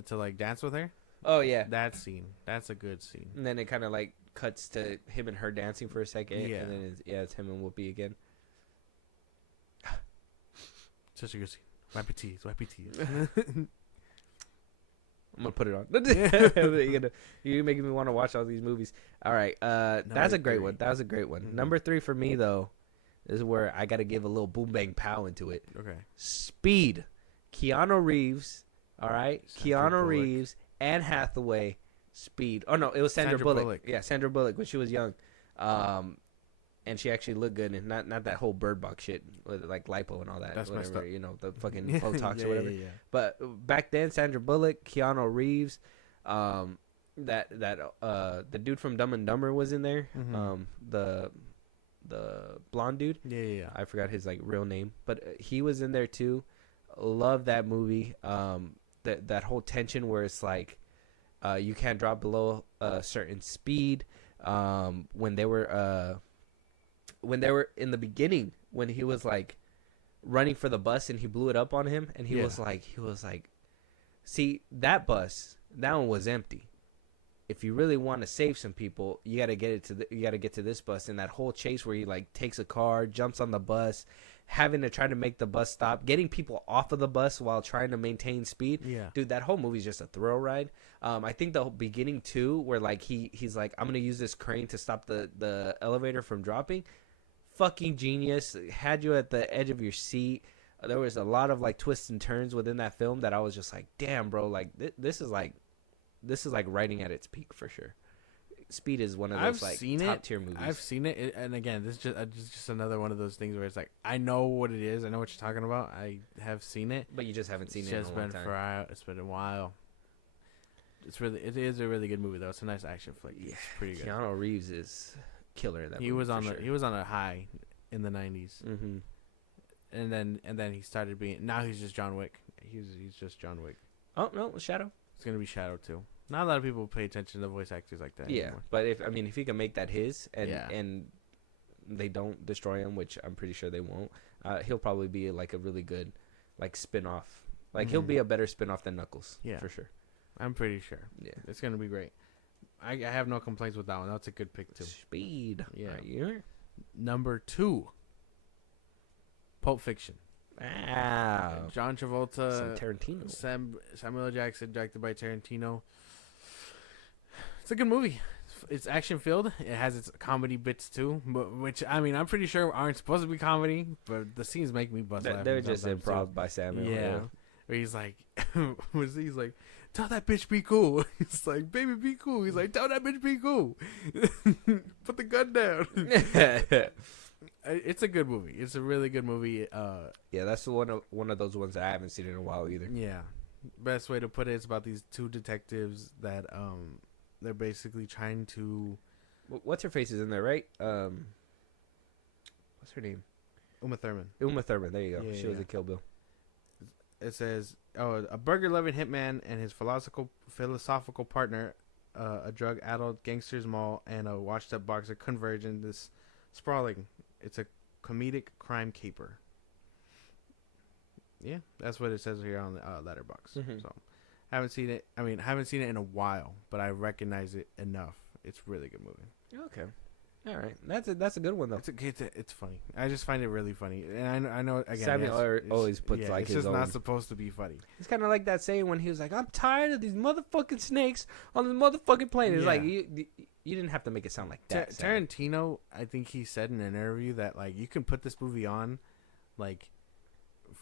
To like dance with her. Oh yeah, that scene. That's a good scene. And then it kind of like cuts to him and her dancing for a second. Yeah. And then it's him and Whoopi again. Such a good scene. Wipe teeth. I'm gonna put it on. You're making me want to watch all these movies. All right, that's a great one. That was a great one. Number 3 for me though is where I got to give a little boom bang pow into it. Okay. Speed, Keanu Reeves All right, Sandra Keanu Bullock. Reeves, Anne Hathaway, Speed. Oh no, it was Sandra Bullock. Yeah, Sandra Bullock when she was young, and she actually looked good, and not that whole Bird Box shit with like lipo and all that. That's messed whatever, up. you know, the fucking Botox Yeah, or whatever. yeah. But back then, Sandra Bullock, Keanu Reeves, the dude from Dumb and Dumber was in there. Mhm. The blonde dude. Yeah. I forgot his like real name, but he was in there too. Love that movie. That whole tension where it's like, you can't drop below a certain speed. When they were in the beginning, when he was like running for the bus and he blew it up on him, and he was like, see that bus, that one was empty. If you really want to save some people, you gotta get to this bus. And that whole chase where he like takes a car, jumps on the bus, having to try to make the bus stop, getting people off of the bus while trying to maintain speed. Yeah. Dude, that whole movie's just a thrill ride. I think the beginning too, where like he's like, I'm gonna use this crane to stop the elevator from dropping. Fucking genius. Had you at the edge of your seat. There was a lot of like twists and turns within that film that I was just like, damn, bro, like this is like writing at its peak for sure. Speed is one of those like top tier movies. I've seen it, and again, this is just another one of those things where it's like, I know what it is, I know what you're talking about. I have seen it, but you just haven't seen it in a long time. It's been a while. It is a really good movie though. It's a nice action flick. Yeah, it's pretty good. Keanu Reeves is killer in that He movie. He was on a high in the 90s, and then he started being. Now he's just John Wick. He's just John Wick. Oh no, Shadow. It's gonna be Shadow too. Not a lot of people pay attention to voice actors like that. Yeah, anymore. but if he can make that his and they don't destroy him, which I'm pretty sure they won't, he'll probably be like a really good like spin-off. Like he'll be a better spin-off than Knuckles. Yeah, for sure. I'm pretty sure. Yeah, it's gonna be great. I have no complaints with that one. That's a good pick too. Speed. Yeah. Right. Number 2. Pulp Fiction. Wow. John Travolta. Some Tarantino. Samuel L. Jackson, directed by Tarantino. It's a good movie. It's action filled. It has its comedy bits too, which I mean, I'm pretty sure aren't supposed to be comedy, but the scenes make me bust laughing. They're just improv by Samuel. Yeah. Where he's like, tell that bitch be cool. He's like, baby, be cool. He's like, tell that bitch be cool. Put the gun down. It's a good movie. It's a really good movie. Yeah, that's one of those ones that I haven't seen in a while either. Yeah, best way to put it is about these two detectives that they're basically trying to. What's her face is in there, right? What's her name? Uma Thurman. Uma Thurman. There you go. Yeah, she was a Kill Bill. It says, a burger-loving hitman and his philosophical partner, a drug-addled gangster's mall, and a washed-up boxer converge in this sprawling. It's a comedic crime caper. Yeah, that's what it says here on the Letterboxd. Mm-hmm. So, haven't seen it. I mean, haven't seen it in a while, but I recognize it enough. It's a really good movie. Okay. All right, that's a good one though. It's funny. I just find it really funny, and I know again. Samuel always puts like it's his just own. not supposed to be funny. It's kind of like that saying when he was like, "I'm tired of these motherfucking snakes on this motherfucking plane." It's like you didn't have to make it sound like that. Tarantino, I think he said in an interview that like you can put this movie on, like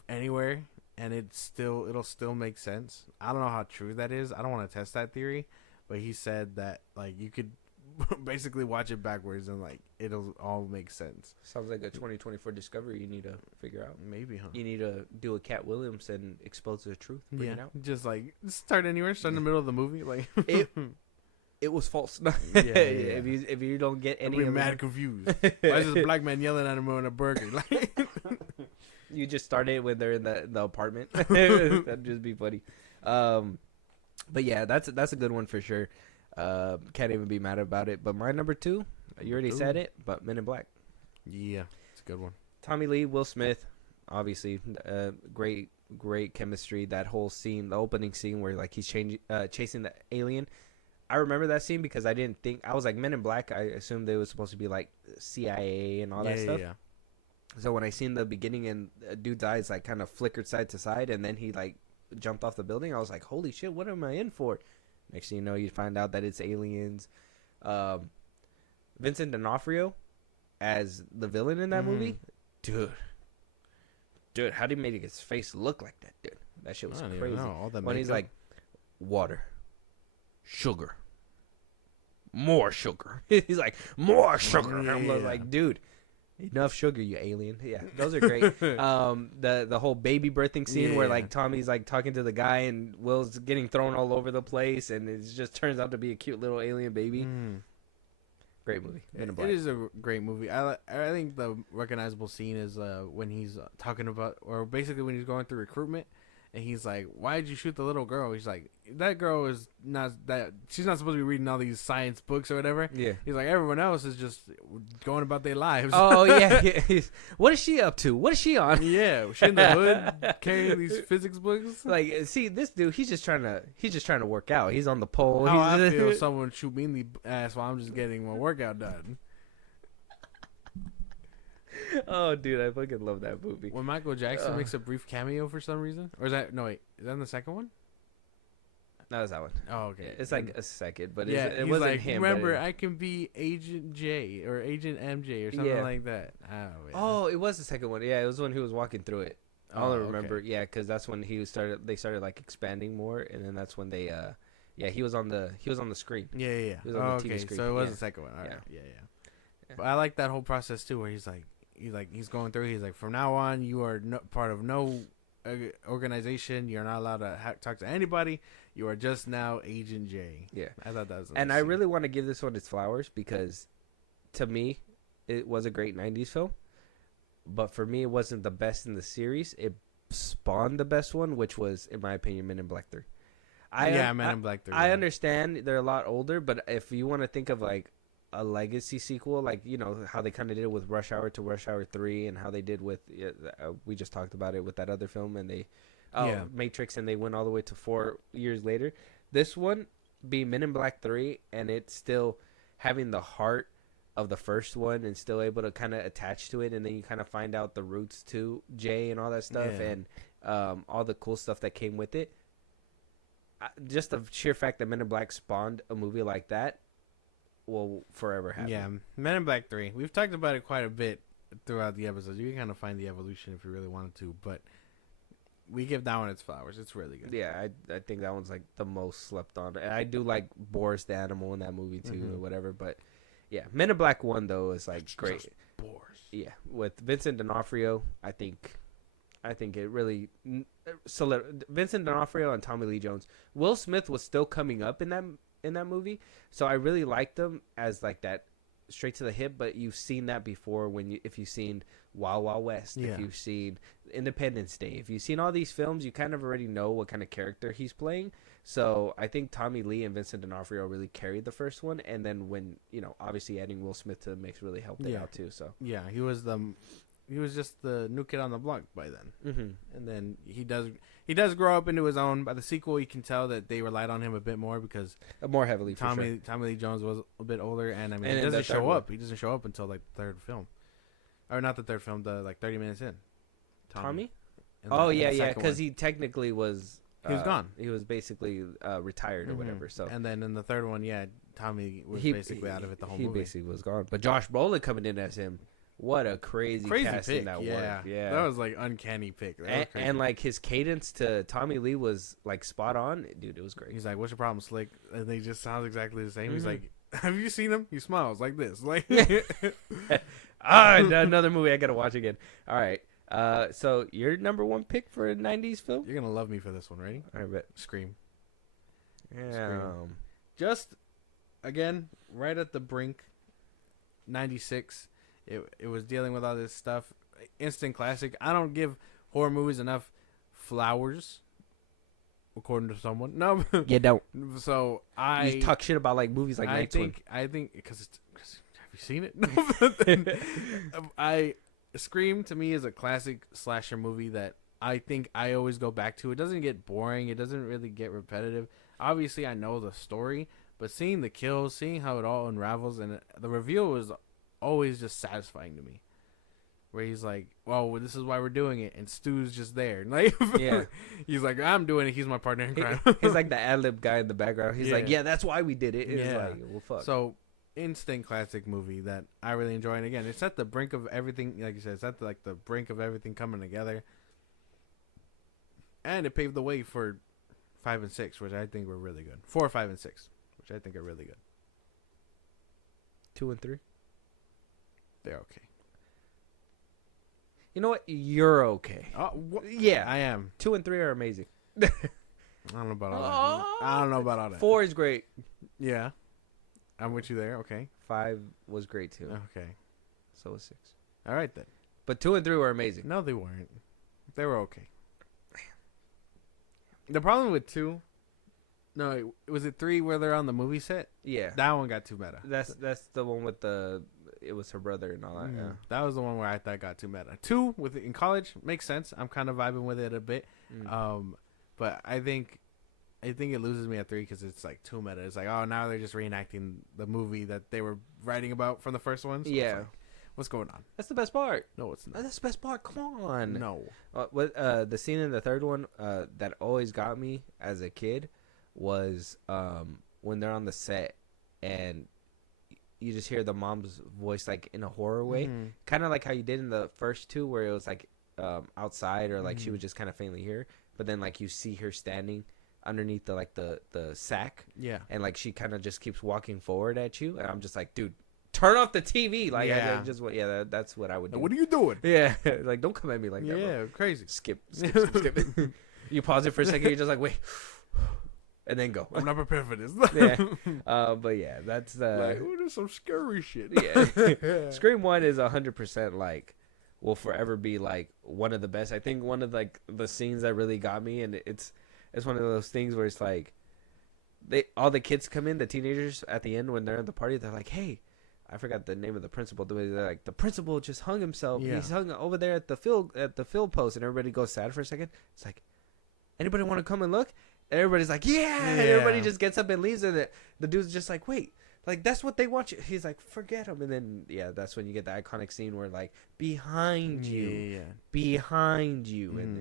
anywhere, and it'll still make sense. I don't know how true that is. I don't want to test that theory, but he said that like you could basically watch it backwards and like it'll all make sense. Sounds like a 2024 discovery you need to figure out. Maybe, huh? You need to do a Cat Williams and expose the truth. Bring it out. Just like start anywhere, start in the middle of the movie. Like it was false. Yeah. If you don't get any, I'm mad confused. Why is this black man yelling at him on a burger? Like you just started when they're in the apartment. That'd just be funny. But yeah, that's a good one for sure. Can't even be mad about it. But my number 2, you already said it, but Men in Black. Yeah, it's a good one. Tommy Lee, Will Smith, obviously, great chemistry. That whole scene, the opening scene where like he's chasing the alien. I remember that scene because I was like Men in Black. I assumed they was supposed to be like CIA and all that stuff. Yeah. So when I seen the beginning and a dude's eyes like kind of flickered side to side, and then he like jumped off the building, I was like, holy shit, what am I in for? Next thing you know, you find out that it's aliens. Vincent D'Onofrio as the villain in that movie, dude, how did he make his face look like that, dude? That shit was I don't even crazy. know. All that When he's makeup. like, water, sugar, more sugar. He's like, more sugar. Yeah, I'm yeah. like, dude, enough sugar, you alien. Yeah, those are great. The whole baby birthing scene where Yeah. like Tommy's like talking to the guy and Will's getting thrown all over the place, and it just turns out to be a cute little alien baby. Mm. Great movie. Men in It Black. is a great movie. I think the recognizable scene is when he's talking about, or basically when he's going through recruitment, and he's like, "Why did you shoot the little girl?" He's like, "That girl is not that. She's not supposed to be reading all these science books or whatever." Yeah. He's like, "Everyone else is just going about their lives." Oh yeah. What is she up to? What is she on? Yeah, she in the hood carrying these physics books. Like, see, this dude, he's just trying to work out. He's on the pole. How I He's, feel someone shoot me in the ass while I'm just getting my workout done. Oh, dude, I fucking love that movie. When Michael Jackson makes a brief cameo for some reason, or is that is that in the second one? That was that one. Oh, okay. Yeah, it's like a second, but Yeah, it he's wasn't like, him. remember, but I can be Agent J or Agent MJ or something Yeah. like that. Oh, yeah. Oh, it was the second one. Yeah, it was when he was walking through it. All I Oh, remember, okay. yeah, because that's when they started like expanding more, and then that's when they, he was on the screen. Yeah, yeah, He was yeah. on Oh, the TV okay, screen. so it was Yeah. the second one. All right. Yeah. Yeah. But I like that whole process too, where he's going through. He's like, from now on, you are part of no organization. You're not allowed to talk to anybody. You are just now Agent J. Yeah, I thought that was. and I really want to give this one its flowers because, to me, it was a great '90s film. But for me, it wasn't the best in the series. It spawned the best one, which was, in my opinion, Men in Black 3. Men in Black 3. I understand they're a lot older, but if you want to think of like a legacy sequel, like, you know, how they kind of did with Rush Hour to Rush Hour 3 and how they did with, we just talked about it with that other film, and Matrix, and they went all the way to 4 years later. This one being Men in Black 3, and it's still having the heart of the first one and still able to kind of attach to it, and then you kind of find out the roots to Jay and all that stuff, and all the cool stuff that came with it. Just the sheer fact that Men in Black spawned a movie like that will forever happen. Yeah, Men in Black 3. We've talked about it quite a bit throughout the episodes. You can kind of find the evolution if you really wanted to, but we give that one its flowers. It's really good. Yeah, I think that one's like the most slept on. And I do like Boris the animal in that movie too, or whatever. But yeah, Men in Black 1 though is like great. Boris. Yeah, with Vincent D'Onofrio, I think it really Vincent D'Onofrio and Tommy Lee Jones. Will Smith was still coming up in that movie, so I really liked them as like that straight to the hip. But you've seen that before if you've seen Wild Wild West, if you've seen Independence Day, if you've seen all these films, you kind of already know what kind of character he's playing. So I think Tommy Lee and Vincent D'Onofrio really carried the first one, and then when, you know, obviously adding Will Smith to the mix really helped it out too. So yeah, he was just the new kid on the block by then, and then he does grow up into his own. By the sequel, you can tell that they relied on him a bit more because more heavily. Tommy Lee Jones was a bit older, and I mean, And he in the doesn't third show one. up. He doesn't show up until like the third film, or not the third film, the like 30 minutes in. Tommy? In Oh the yeah, second because one. he technically was. He was gone. He was basically retired or whatever. So and then in the third one, Tommy was basically out of it the whole he movie. basically was gone. But Josh Brolin coming in as him, what a crazy casting pick, that yeah. worked. Yeah, That was like uncanny pick. That was crazy. and like his cadence to Tommy Lee was like spot on, dude. It was great. He's like, "What's your problem, Slick?" And they just sound exactly the same. He's like, "Have you seen him? He smiles like this." Like, Another movie I gotta watch again. All right. So your number one pick for a '90s film? you're gonna love me for this one. Ready? I bet. Scream. Yeah. Just again, right at the brink. 96. It was dealing with all this stuff. Instant classic. I don't give horror movies enough flowers, according to someone. No, You don't. so You talk shit about like movies like Night Swim. I think because have you seen it? No, but Scream to me is a classic slasher movie that I think I always go back to. It doesn't get boring. It doesn't really get repetitive. Obviously, I know the story, but seeing the kills, seeing how it all unravels, and the reveal was always just satisfying to me. Where he's like, "Well, this is why we're doing it," and Stu's just there. Like, Yeah. he's like, "I'm doing it." He's my partner in crime. He's like the ad-lib guy in the background. He's like, Yeah. yeah, that's why we did it. It's Yeah. like, well, fuck. So, instant classic movie that I really enjoy. And again, it's at the brink of everything. Like you said, it's at the brink of everything coming together. And it paved the way for 5 and 6, which I think were really good. 4, 5, and 6, which I think are really good. 2 and 3. They're okay. You know what? You're okay. Yeah, I am. 2 and 3 are amazing. I don't know about all that. I don't know about all that. 4 is great. Yeah, I'm with you there. Okay. 5 was great too. Okay. So was 6. All right then. But 2 and 3 were amazing. No, they weren't. They were okay. The problem with 2, no, was it 3 where they're on the movie set? Yeah, That one got too meta. that's the one with it was her brother and all that. Yeah. That was the one where I thought got too meta. 2 with in college makes sense. I'm kind of vibing with it a bit. But I think it loses me at 3 because it's like too meta. It's like, oh, now they're just reenacting the movie that they were writing about from the first one. So Yeah. it's like, what's going on? That's the best part. No, it's not. That's the best part. Come on. No. The scene in the third one that always got me as a kid was when they're on the set and you just hear the mom's voice like in a horror way, kind of like how you did in the first 2 where it was like outside or like she would just kind of faintly hear, but then like you see her standing underneath the sack, Yeah. and like she kind of just keeps walking forward at you, and I'm just like, dude, turn off the TV. Like, Yeah. That's what I would do. What are you doing? Yeah, like don't come at me like that. Yeah, Bro. crazy. Skip. You pause it for a second. You're just like, wait, and then go. I'm not prepared for this. Yeah. But yeah, that's the. Like, oh, there's some scary shit. Yeah. Scream 1 is 100% like will forever be like one of the best. I think one of like the scenes that really got me, and it's one of those things where it's like all the kids come in, the teenagers at the end when they're at the party, they're like, hey, I forgot the name of the principal. They're like, the principal just hung himself. Yeah. He's hung over there at the field post, and everybody goes sad for a second. It's like, anybody want to come and look? And everybody's like, yeah. And everybody just gets up and leaves, and the dude's just like, wait, like that's what they want you. He's like, forget him. And then that's when you get the iconic scene where like behind you, and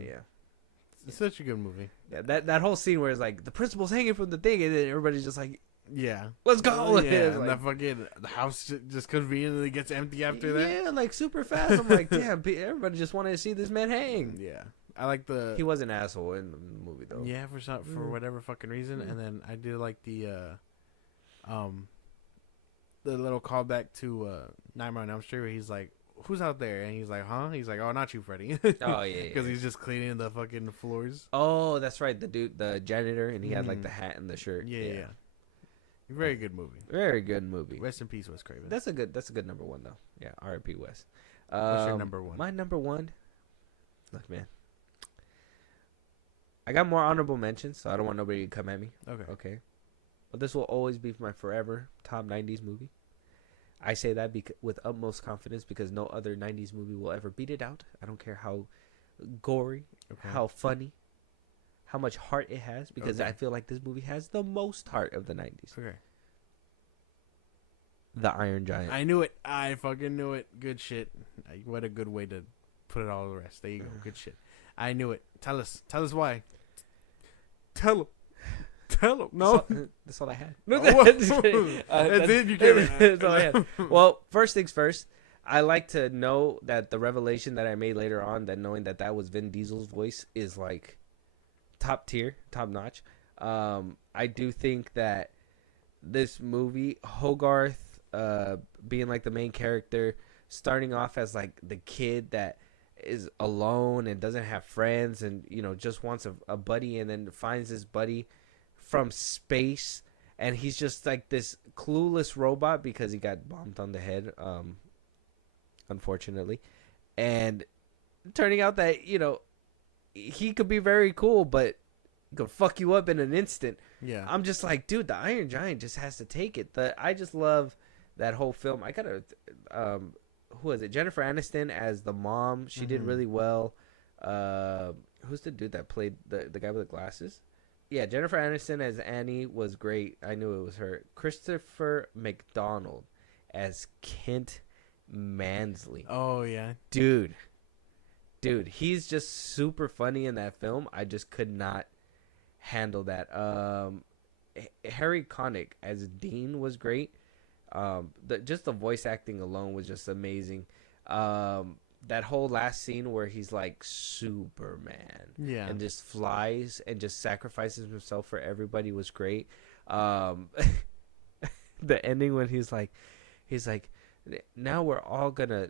It's such a good movie. Yeah, that whole scene where it's like the principal's hanging from the thing, and then everybody's just like, yeah, let's go. Yeah, and and that fucking the house just conveniently gets empty after that. Yeah, like super fast. I'm like, damn, everybody just wanted to see this man hang. Yeah, I like He was an asshole in the movie though. Yeah, for whatever fucking reason, and then I did like the little callback to Nightmare on Elm Street where he's like, who's out there? And he's like, huh? He's like, oh, not you, Freddy. Oh, yeah. Because he's just cleaning the fucking floors. Oh, that's right. The dude, the janitor, and he had like the hat and the shirt. Yeah. Very good movie. Very good movie. Rest in peace, Wes Craven. That's a good number 1 though. Yeah, R.I.P. Wes. What's your number 1? My number 1. Look, man. I got more honorable mentions, so I don't want nobody to come at me. Okay. But this will always be my forever top 90s movie. I say that with utmost confidence because no other 90s movie will ever beat it out. I don't care how gory, how funny, how much heart it has, because I feel like this movie has the most heart of the 90s. Okay. The Iron Giant. I knew it. I fucking knew it. Good shit. What a good way to put it all to rest. There you go. Good shit. I knew it. Tell us why. Tell him. No, that's all I had. That's it. You gave it. That's all I had. Well, first things first. I like to know that the revelation that I made later on, that knowing that was Vin Diesel's voice, is like top tier, top notch. I do think that this movie, Hogarth, being like the main character, starting off as like the kid that is alone and doesn't have friends, and just wants a buddy, and then finds this buddy from space, and he's just like this clueless robot because he got bombed on the head, unfortunately, and turning out that he could be very cool, but he could fuck you up in an instant. Yeah, I'm just like, dude, the Iron Giant just has to take it. I just love that whole film. I gotta who is it? Jennifer Aniston as the mom. She did really well. Who's the dude that played the guy with the glasses? Yeah, Jennifer Aniston as Annie was great. I knew it was her. Christopher McDonald as Kent Mansley. Oh, yeah. Dude, he's just super funny in that film. I just could not handle that. Harry Connick as Dean was great. Just the voice acting alone was just amazing. The that whole last scene where he's like Superman, Yeah. and just flies and just sacrifices himself for everybody was great. The ending when he's like, now we're all gonna,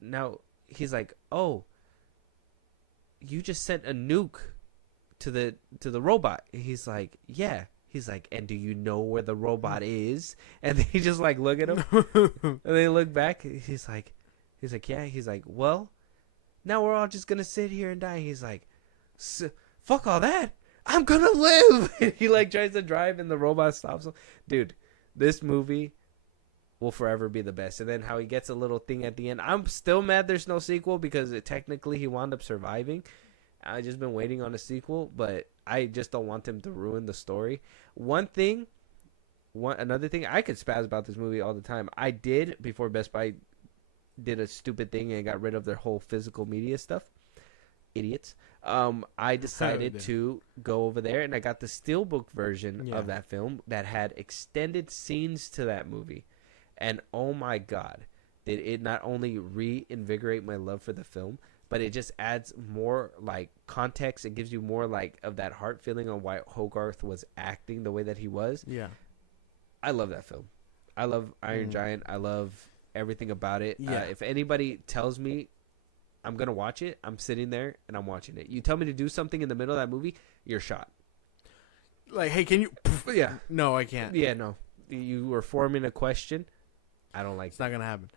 now he's like, oh, you just sent a nuke to the robot. He's like, yeah. He's like, and do you know where the robot is? And they just like look at him, and they look back. He's like, yeah. He's like, well, now we're all just gonna sit here and die. He's like, fuck all that. I'm gonna live. And he like tries to drive, and the robot stops him. Dude, this movie will forever be the best. And then how he gets a little thing at the end. I'm still mad there's no sequel because technically he wound up surviving. I just been waiting on a sequel, but I just don't want him to ruin the story. Another thing, I could spaz about this movie all the time. I did before Best Buy did a stupid thing and got rid of their whole physical media stuff. Idiots. I decided to go over there and I got the steelbook version of that film that had extended scenes to that movie. And oh my God, did it not only reinvigorate my love for the film, but it just adds more like context. It gives you more like of that heart feeling on why Hogarth was acting the way that he was. Yeah. I love that film. I love Iron Giant. I love everything about it. Yeah. If anybody tells me I'm going to watch it, I'm sitting there and I'm watching it. You tell me to do something in the middle of that movie, you're shot. Like, hey, can you? Yeah. No, I can't. Yeah, no. You were forming a question. I don't like It's not going to happen.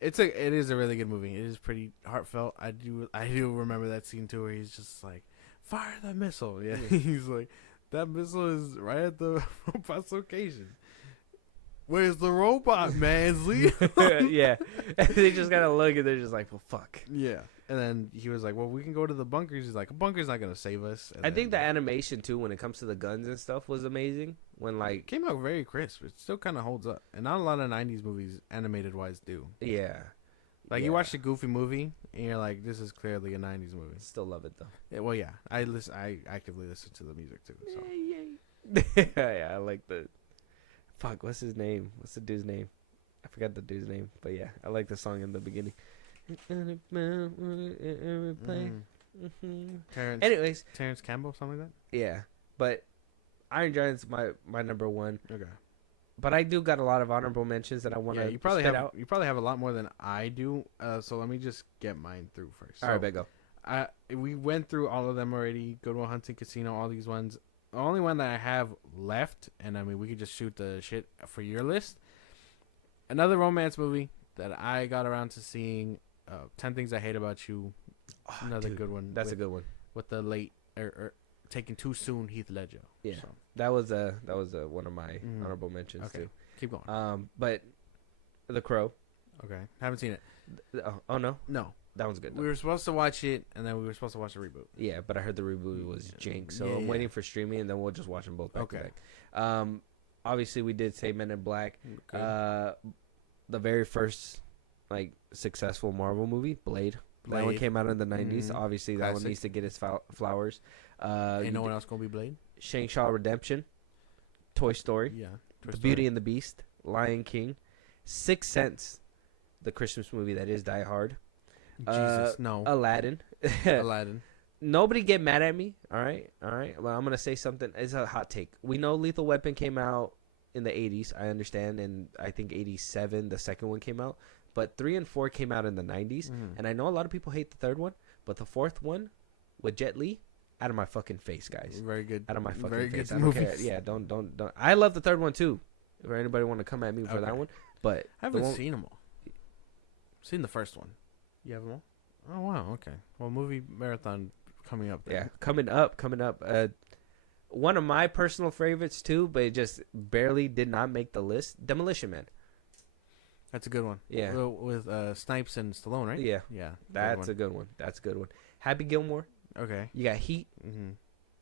It is a really good movie. It is pretty heartfelt. I do remember that scene too where he's just like, fire the missile. Yeah. He's like, that missile is right at the robot's location. Where's the robot, Mansley? Yeah. And they just gotta look and they're just like, well, fuck. Yeah. And then he was like, well, we can go to the bunkers. He's like, a bunker's not gonna save us. And I think the animation too, when it comes to the guns and stuff, was amazing. When like it came out very crisp. It still kind of holds up. And not a lot of 90s movies, animated wise, do. Yeah. Like you watch the Goofy movie and you're like, this is clearly a 90s movie. Still love it though. Yeah, well, yeah. I actively listen to the music too. So. Yeah, I like the. Fuck, what's his name? What's the dude's name? I forgot the dude's name, but yeah, I like the song in the beginning. Anyways, Terrence Campbell, something like that. yeah, but Iron Giant's my number one. Okay, but I do got a lot of honorable mentions that I want to. You probably have a lot more than I do. So let me just get mine through first. All right, bet go. We went through all of them already. Good Will Hunting, Casino, all these ones. The only one that I have left, and I mean, we could just shoot the shit for your list. Another romance movie that I got around to seeing, 10 Things I Hate About You. Another good one. That's a good one. With the late, taken too soon Heath Ledger. Yeah, so. that was one of my honorable mentions too. Keep going. But The Crow. Okay, haven't seen it. Oh no, no. That one's good. We were supposed to watch it, and then we were supposed to watch the reboot. Yeah, but I heard the reboot was jank, so I'm waiting for streaming, and then we'll just watch them both back to back. Obviously, we did say Men in Black. Okay. The very first, like, successful Marvel movie, Blade. That one came out in the 90s. Obviously, that one needs to get its flowers. Ain't no one else gonna be Blade? Shang-Chi Redemption. Toy Story. Yeah. The Beauty and the Beast. Lion King. Sixth Sense. The Christmas movie that is Die Hard. Jesus, no. Aladdin. Aladdin. Nobody get mad at me. All right. Well, I'm gonna say something. It's a hot take. We know Lethal Weapon came out in the 80s. I understand, and I think 87 the second one came out. But 3 and 4 came out in the 90s, and I know a lot of people hate the third one, but the fourth one with Jet Li, out of my fucking face, guys. Very good. Out of my fucking very face. Good I don't care. Yeah, don't. I love the third one too. If anybody want to come at me for that one, but I haven't seen them all. Seen the first one. You have them all? Oh, wow. Okay. Well, movie marathon coming up there. Yeah, coming up. One of my personal favorites, too, but it just barely did not make the list, Demolition Man. That's a good one. Yeah. With Snipes and Stallone, right? Yeah. Yeah. That's a good one. Happy Gilmore. Okay. You got Heat. Mm-hmm.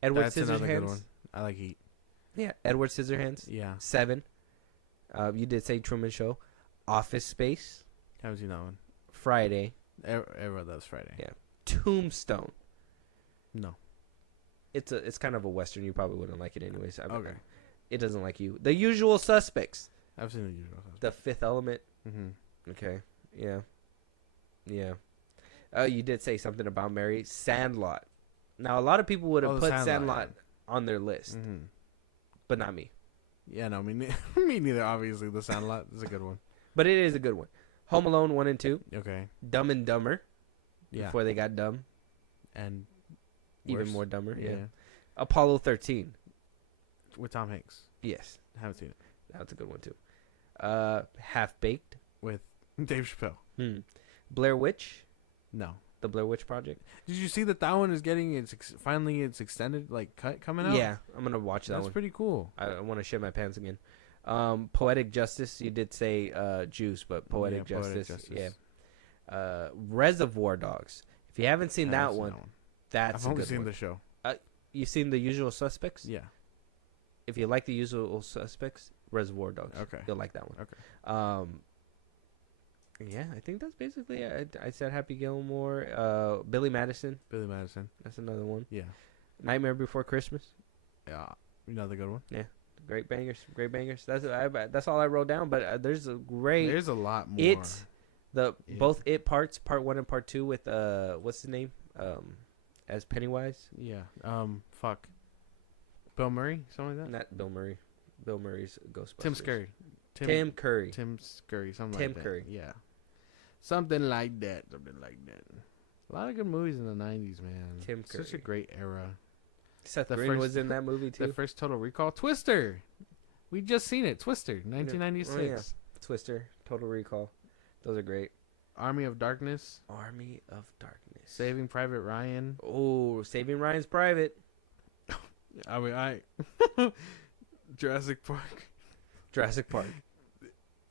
Edward That's Scissorhands. another good one. I like Heat. Yeah. Edward Scissorhands. Yeah. 7. You did say Truman Show. Office Space. Haven't seen that one. Friday. Everyone does Friday. Yeah. Tombstone. No. It's kind of a Western. You probably wouldn't like it anyways. Okay. It doesn't like you. The Usual Suspects. I've seen The Usual Suspects. The Fifth Element. Mm-hmm. Okay. Yeah. Oh, you did say something about Mary. Sandlot. Now, a lot of people would have put Sandlot on their list, but not me. Yeah, no, me neither. Obviously, The Sandlot is a good one. But it is a good one. Home Alone 1 and 2. Okay. Dumb and Dumber. Yeah. Before they got dumb. And even worse. more dumber. Yeah. Yeah. Apollo 13. With Tom Hanks. Yes. Haven't seen it. That's a good one, too. Half Baked. With Dave Chappelle. Blair Witch. No. The Blair Witch Project. Did you see that one is getting finally its extended cut coming out? Yeah, I'm gonna watch that one. That's pretty cool. I want to shit my pants again. Poetic Justice. You did say Juice, but Poetic Justice. Yeah. Reservoir Dogs. If you haven't seen that one, that's I've a only good seen one. the show. You seen The Usual Suspects? Yeah. If you like The Usual Suspects, Reservoir Dogs. Okay. You'll like that one. Okay. Yeah, I think that's basically it. I said Happy Gilmore. Billy Madison. Billy Madison. That's another one. Yeah. Nightmare Before Christmas. Yeah. Another good one. Yeah. Great bangers. That's all I wrote down. But there's a lot more. Both It parts, part 1 and part 2 with what's his name? As Pennywise. Yeah. Fuck. Bill Murray, something like that. Not Bill Murray. Bill Murray's Ghostbusters. Tim Curry. Tim Curry. Tim Curry. Something Tim like that. Curry. Yeah. Something like that. A lot of good movies in the 90s, man. Tim Curry. Such a great era. Seth Green was in that movie too. The first Total Recall. Twister. We just seen it. Twister, 1996. Oh, yeah. Twister, Total Recall. Those are great. Army of Darkness. Army of Darkness. Saving Private Ryan. Oh, Saving Ryan's Private. I mean, Jurassic Park. Jurassic Park.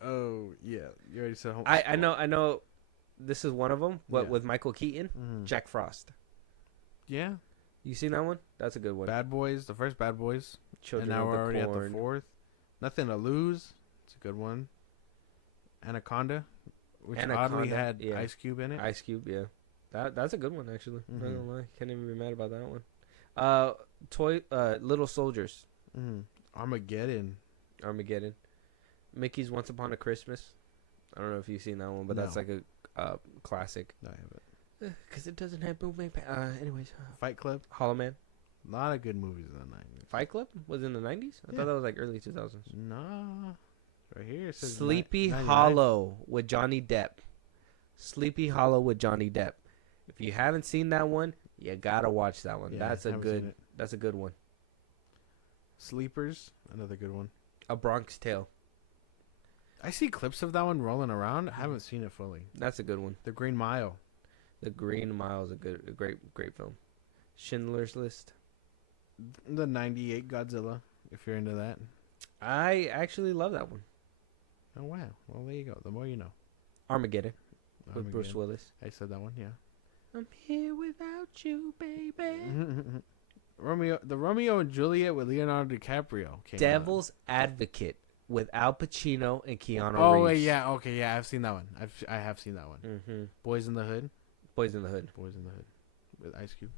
Oh, yeah. You already said home. I know. This is one of them. What, Yeah. with Michael Keaton? Mm-hmm. Jack Frost. Yeah. You seen that one? That's a good one. Bad Boys. The first Bad Boys. Children and now of we're the already Corn. at the fourth. Nothing to Lose. It's a good one. Anaconda. Which oddly had Ice Cube in it. Ice Cube, yeah. That's a good one, actually. Mm-hmm. Not gonna lie. Can't even be mad about that one. Little Soldiers. Mm-hmm. Armageddon. Mickey's Once Upon a Christmas. I don't know if you've seen that one, but that's like a classic. No, I haven't. Because it doesn't have boom bang. Anyways. Fight Club. Hollow Man. A lot of good movies in the 90s. Fight Club was in the 90s? I thought that was like early 2000s. Nah. Right here it says Sleepy 99. Hollow with Johnny Depp. Sleepy Hollow with Johnny Depp. If you haven't seen that one, you gotta watch that one. Yeah, That's a good one. Sleepers, another good one. A Bronx Tale. I see clips of that one rolling around. I haven't seen it fully. That's a good one. The Green Mile. The Green Mile is a great film. Schindler's List. The 98 Godzilla, if you're into that. I actually love that one. Oh, wow. Well, there you go. The more you know. Armageddon. With Bruce Willis. I said that one, yeah. I'm here without you, baby. The Romeo and Juliet with Leonardo DiCaprio came Devil's Advocate with Al Pacino and Keanu Reeves. Oh, wait, yeah. Okay, yeah. I've seen that one. I have seen that one. Mm-hmm. Boys in the Hood. Boys in the Hood. With Ice Cube.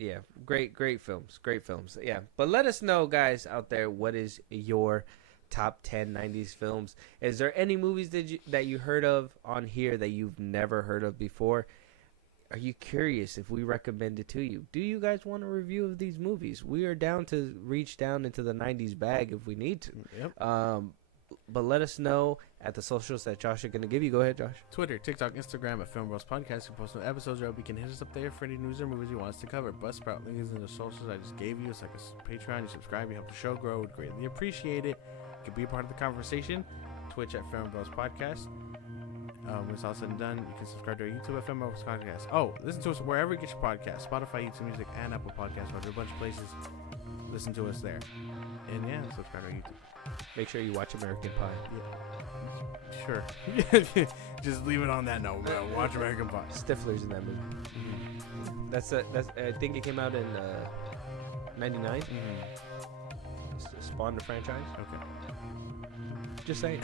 Yeah, great films. Yeah, but let us know, guys out there, what is your top 10 90s films? Is there any movies that you heard of on here that you've never heard of before? Are you curious if we recommend it to you? Do you guys want a review of these movies? We are down to reach down into the 90s bag if we need to. Yep. But let us know at the socials that Josh is going to give you. Go ahead, Josh. Twitter, TikTok, Instagram at FilmBros Podcast. We post new episodes, or you can hit us up there for any news or movies you want us to cover. Buzzsprout, link is in the socials I just gave you. It's like a Patreon. You subscribe, you help the show grow. We'd greatly appreciate it. You can be a part of the conversation. Twitch at FilmBros Podcast. When it's all said and done, you can subscribe to our YouTube at FilmBros Podcast. Oh, listen to us wherever you get your podcast. Spotify, YouTube Music, and Apple Podcasts. We're a bunch of places. Listen to us there. And yeah, subscribe to our YouTube. Make sure you watch American Pie. Yeah. Sure. Just leave it on that note. Watch American Pie. Stifler's in that movie. Mm-hmm. That's I think it came out in '99. Mm-hmm. Spawned the franchise. Okay. Just saying.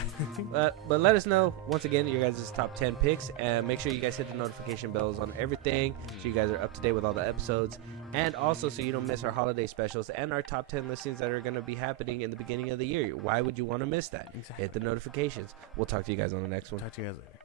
But let us know once again your guys' top 10 picks, and make sure you guys hit the notification bells on everything so you guys are up to date with all the episodes, and also so you don't miss our holiday specials and our top 10 listings that are going to be happening in the beginning of the year. Why would you want to miss that? Exactly. Hit the notifications. We'll talk to you guys on the next one. Talk to you guys later.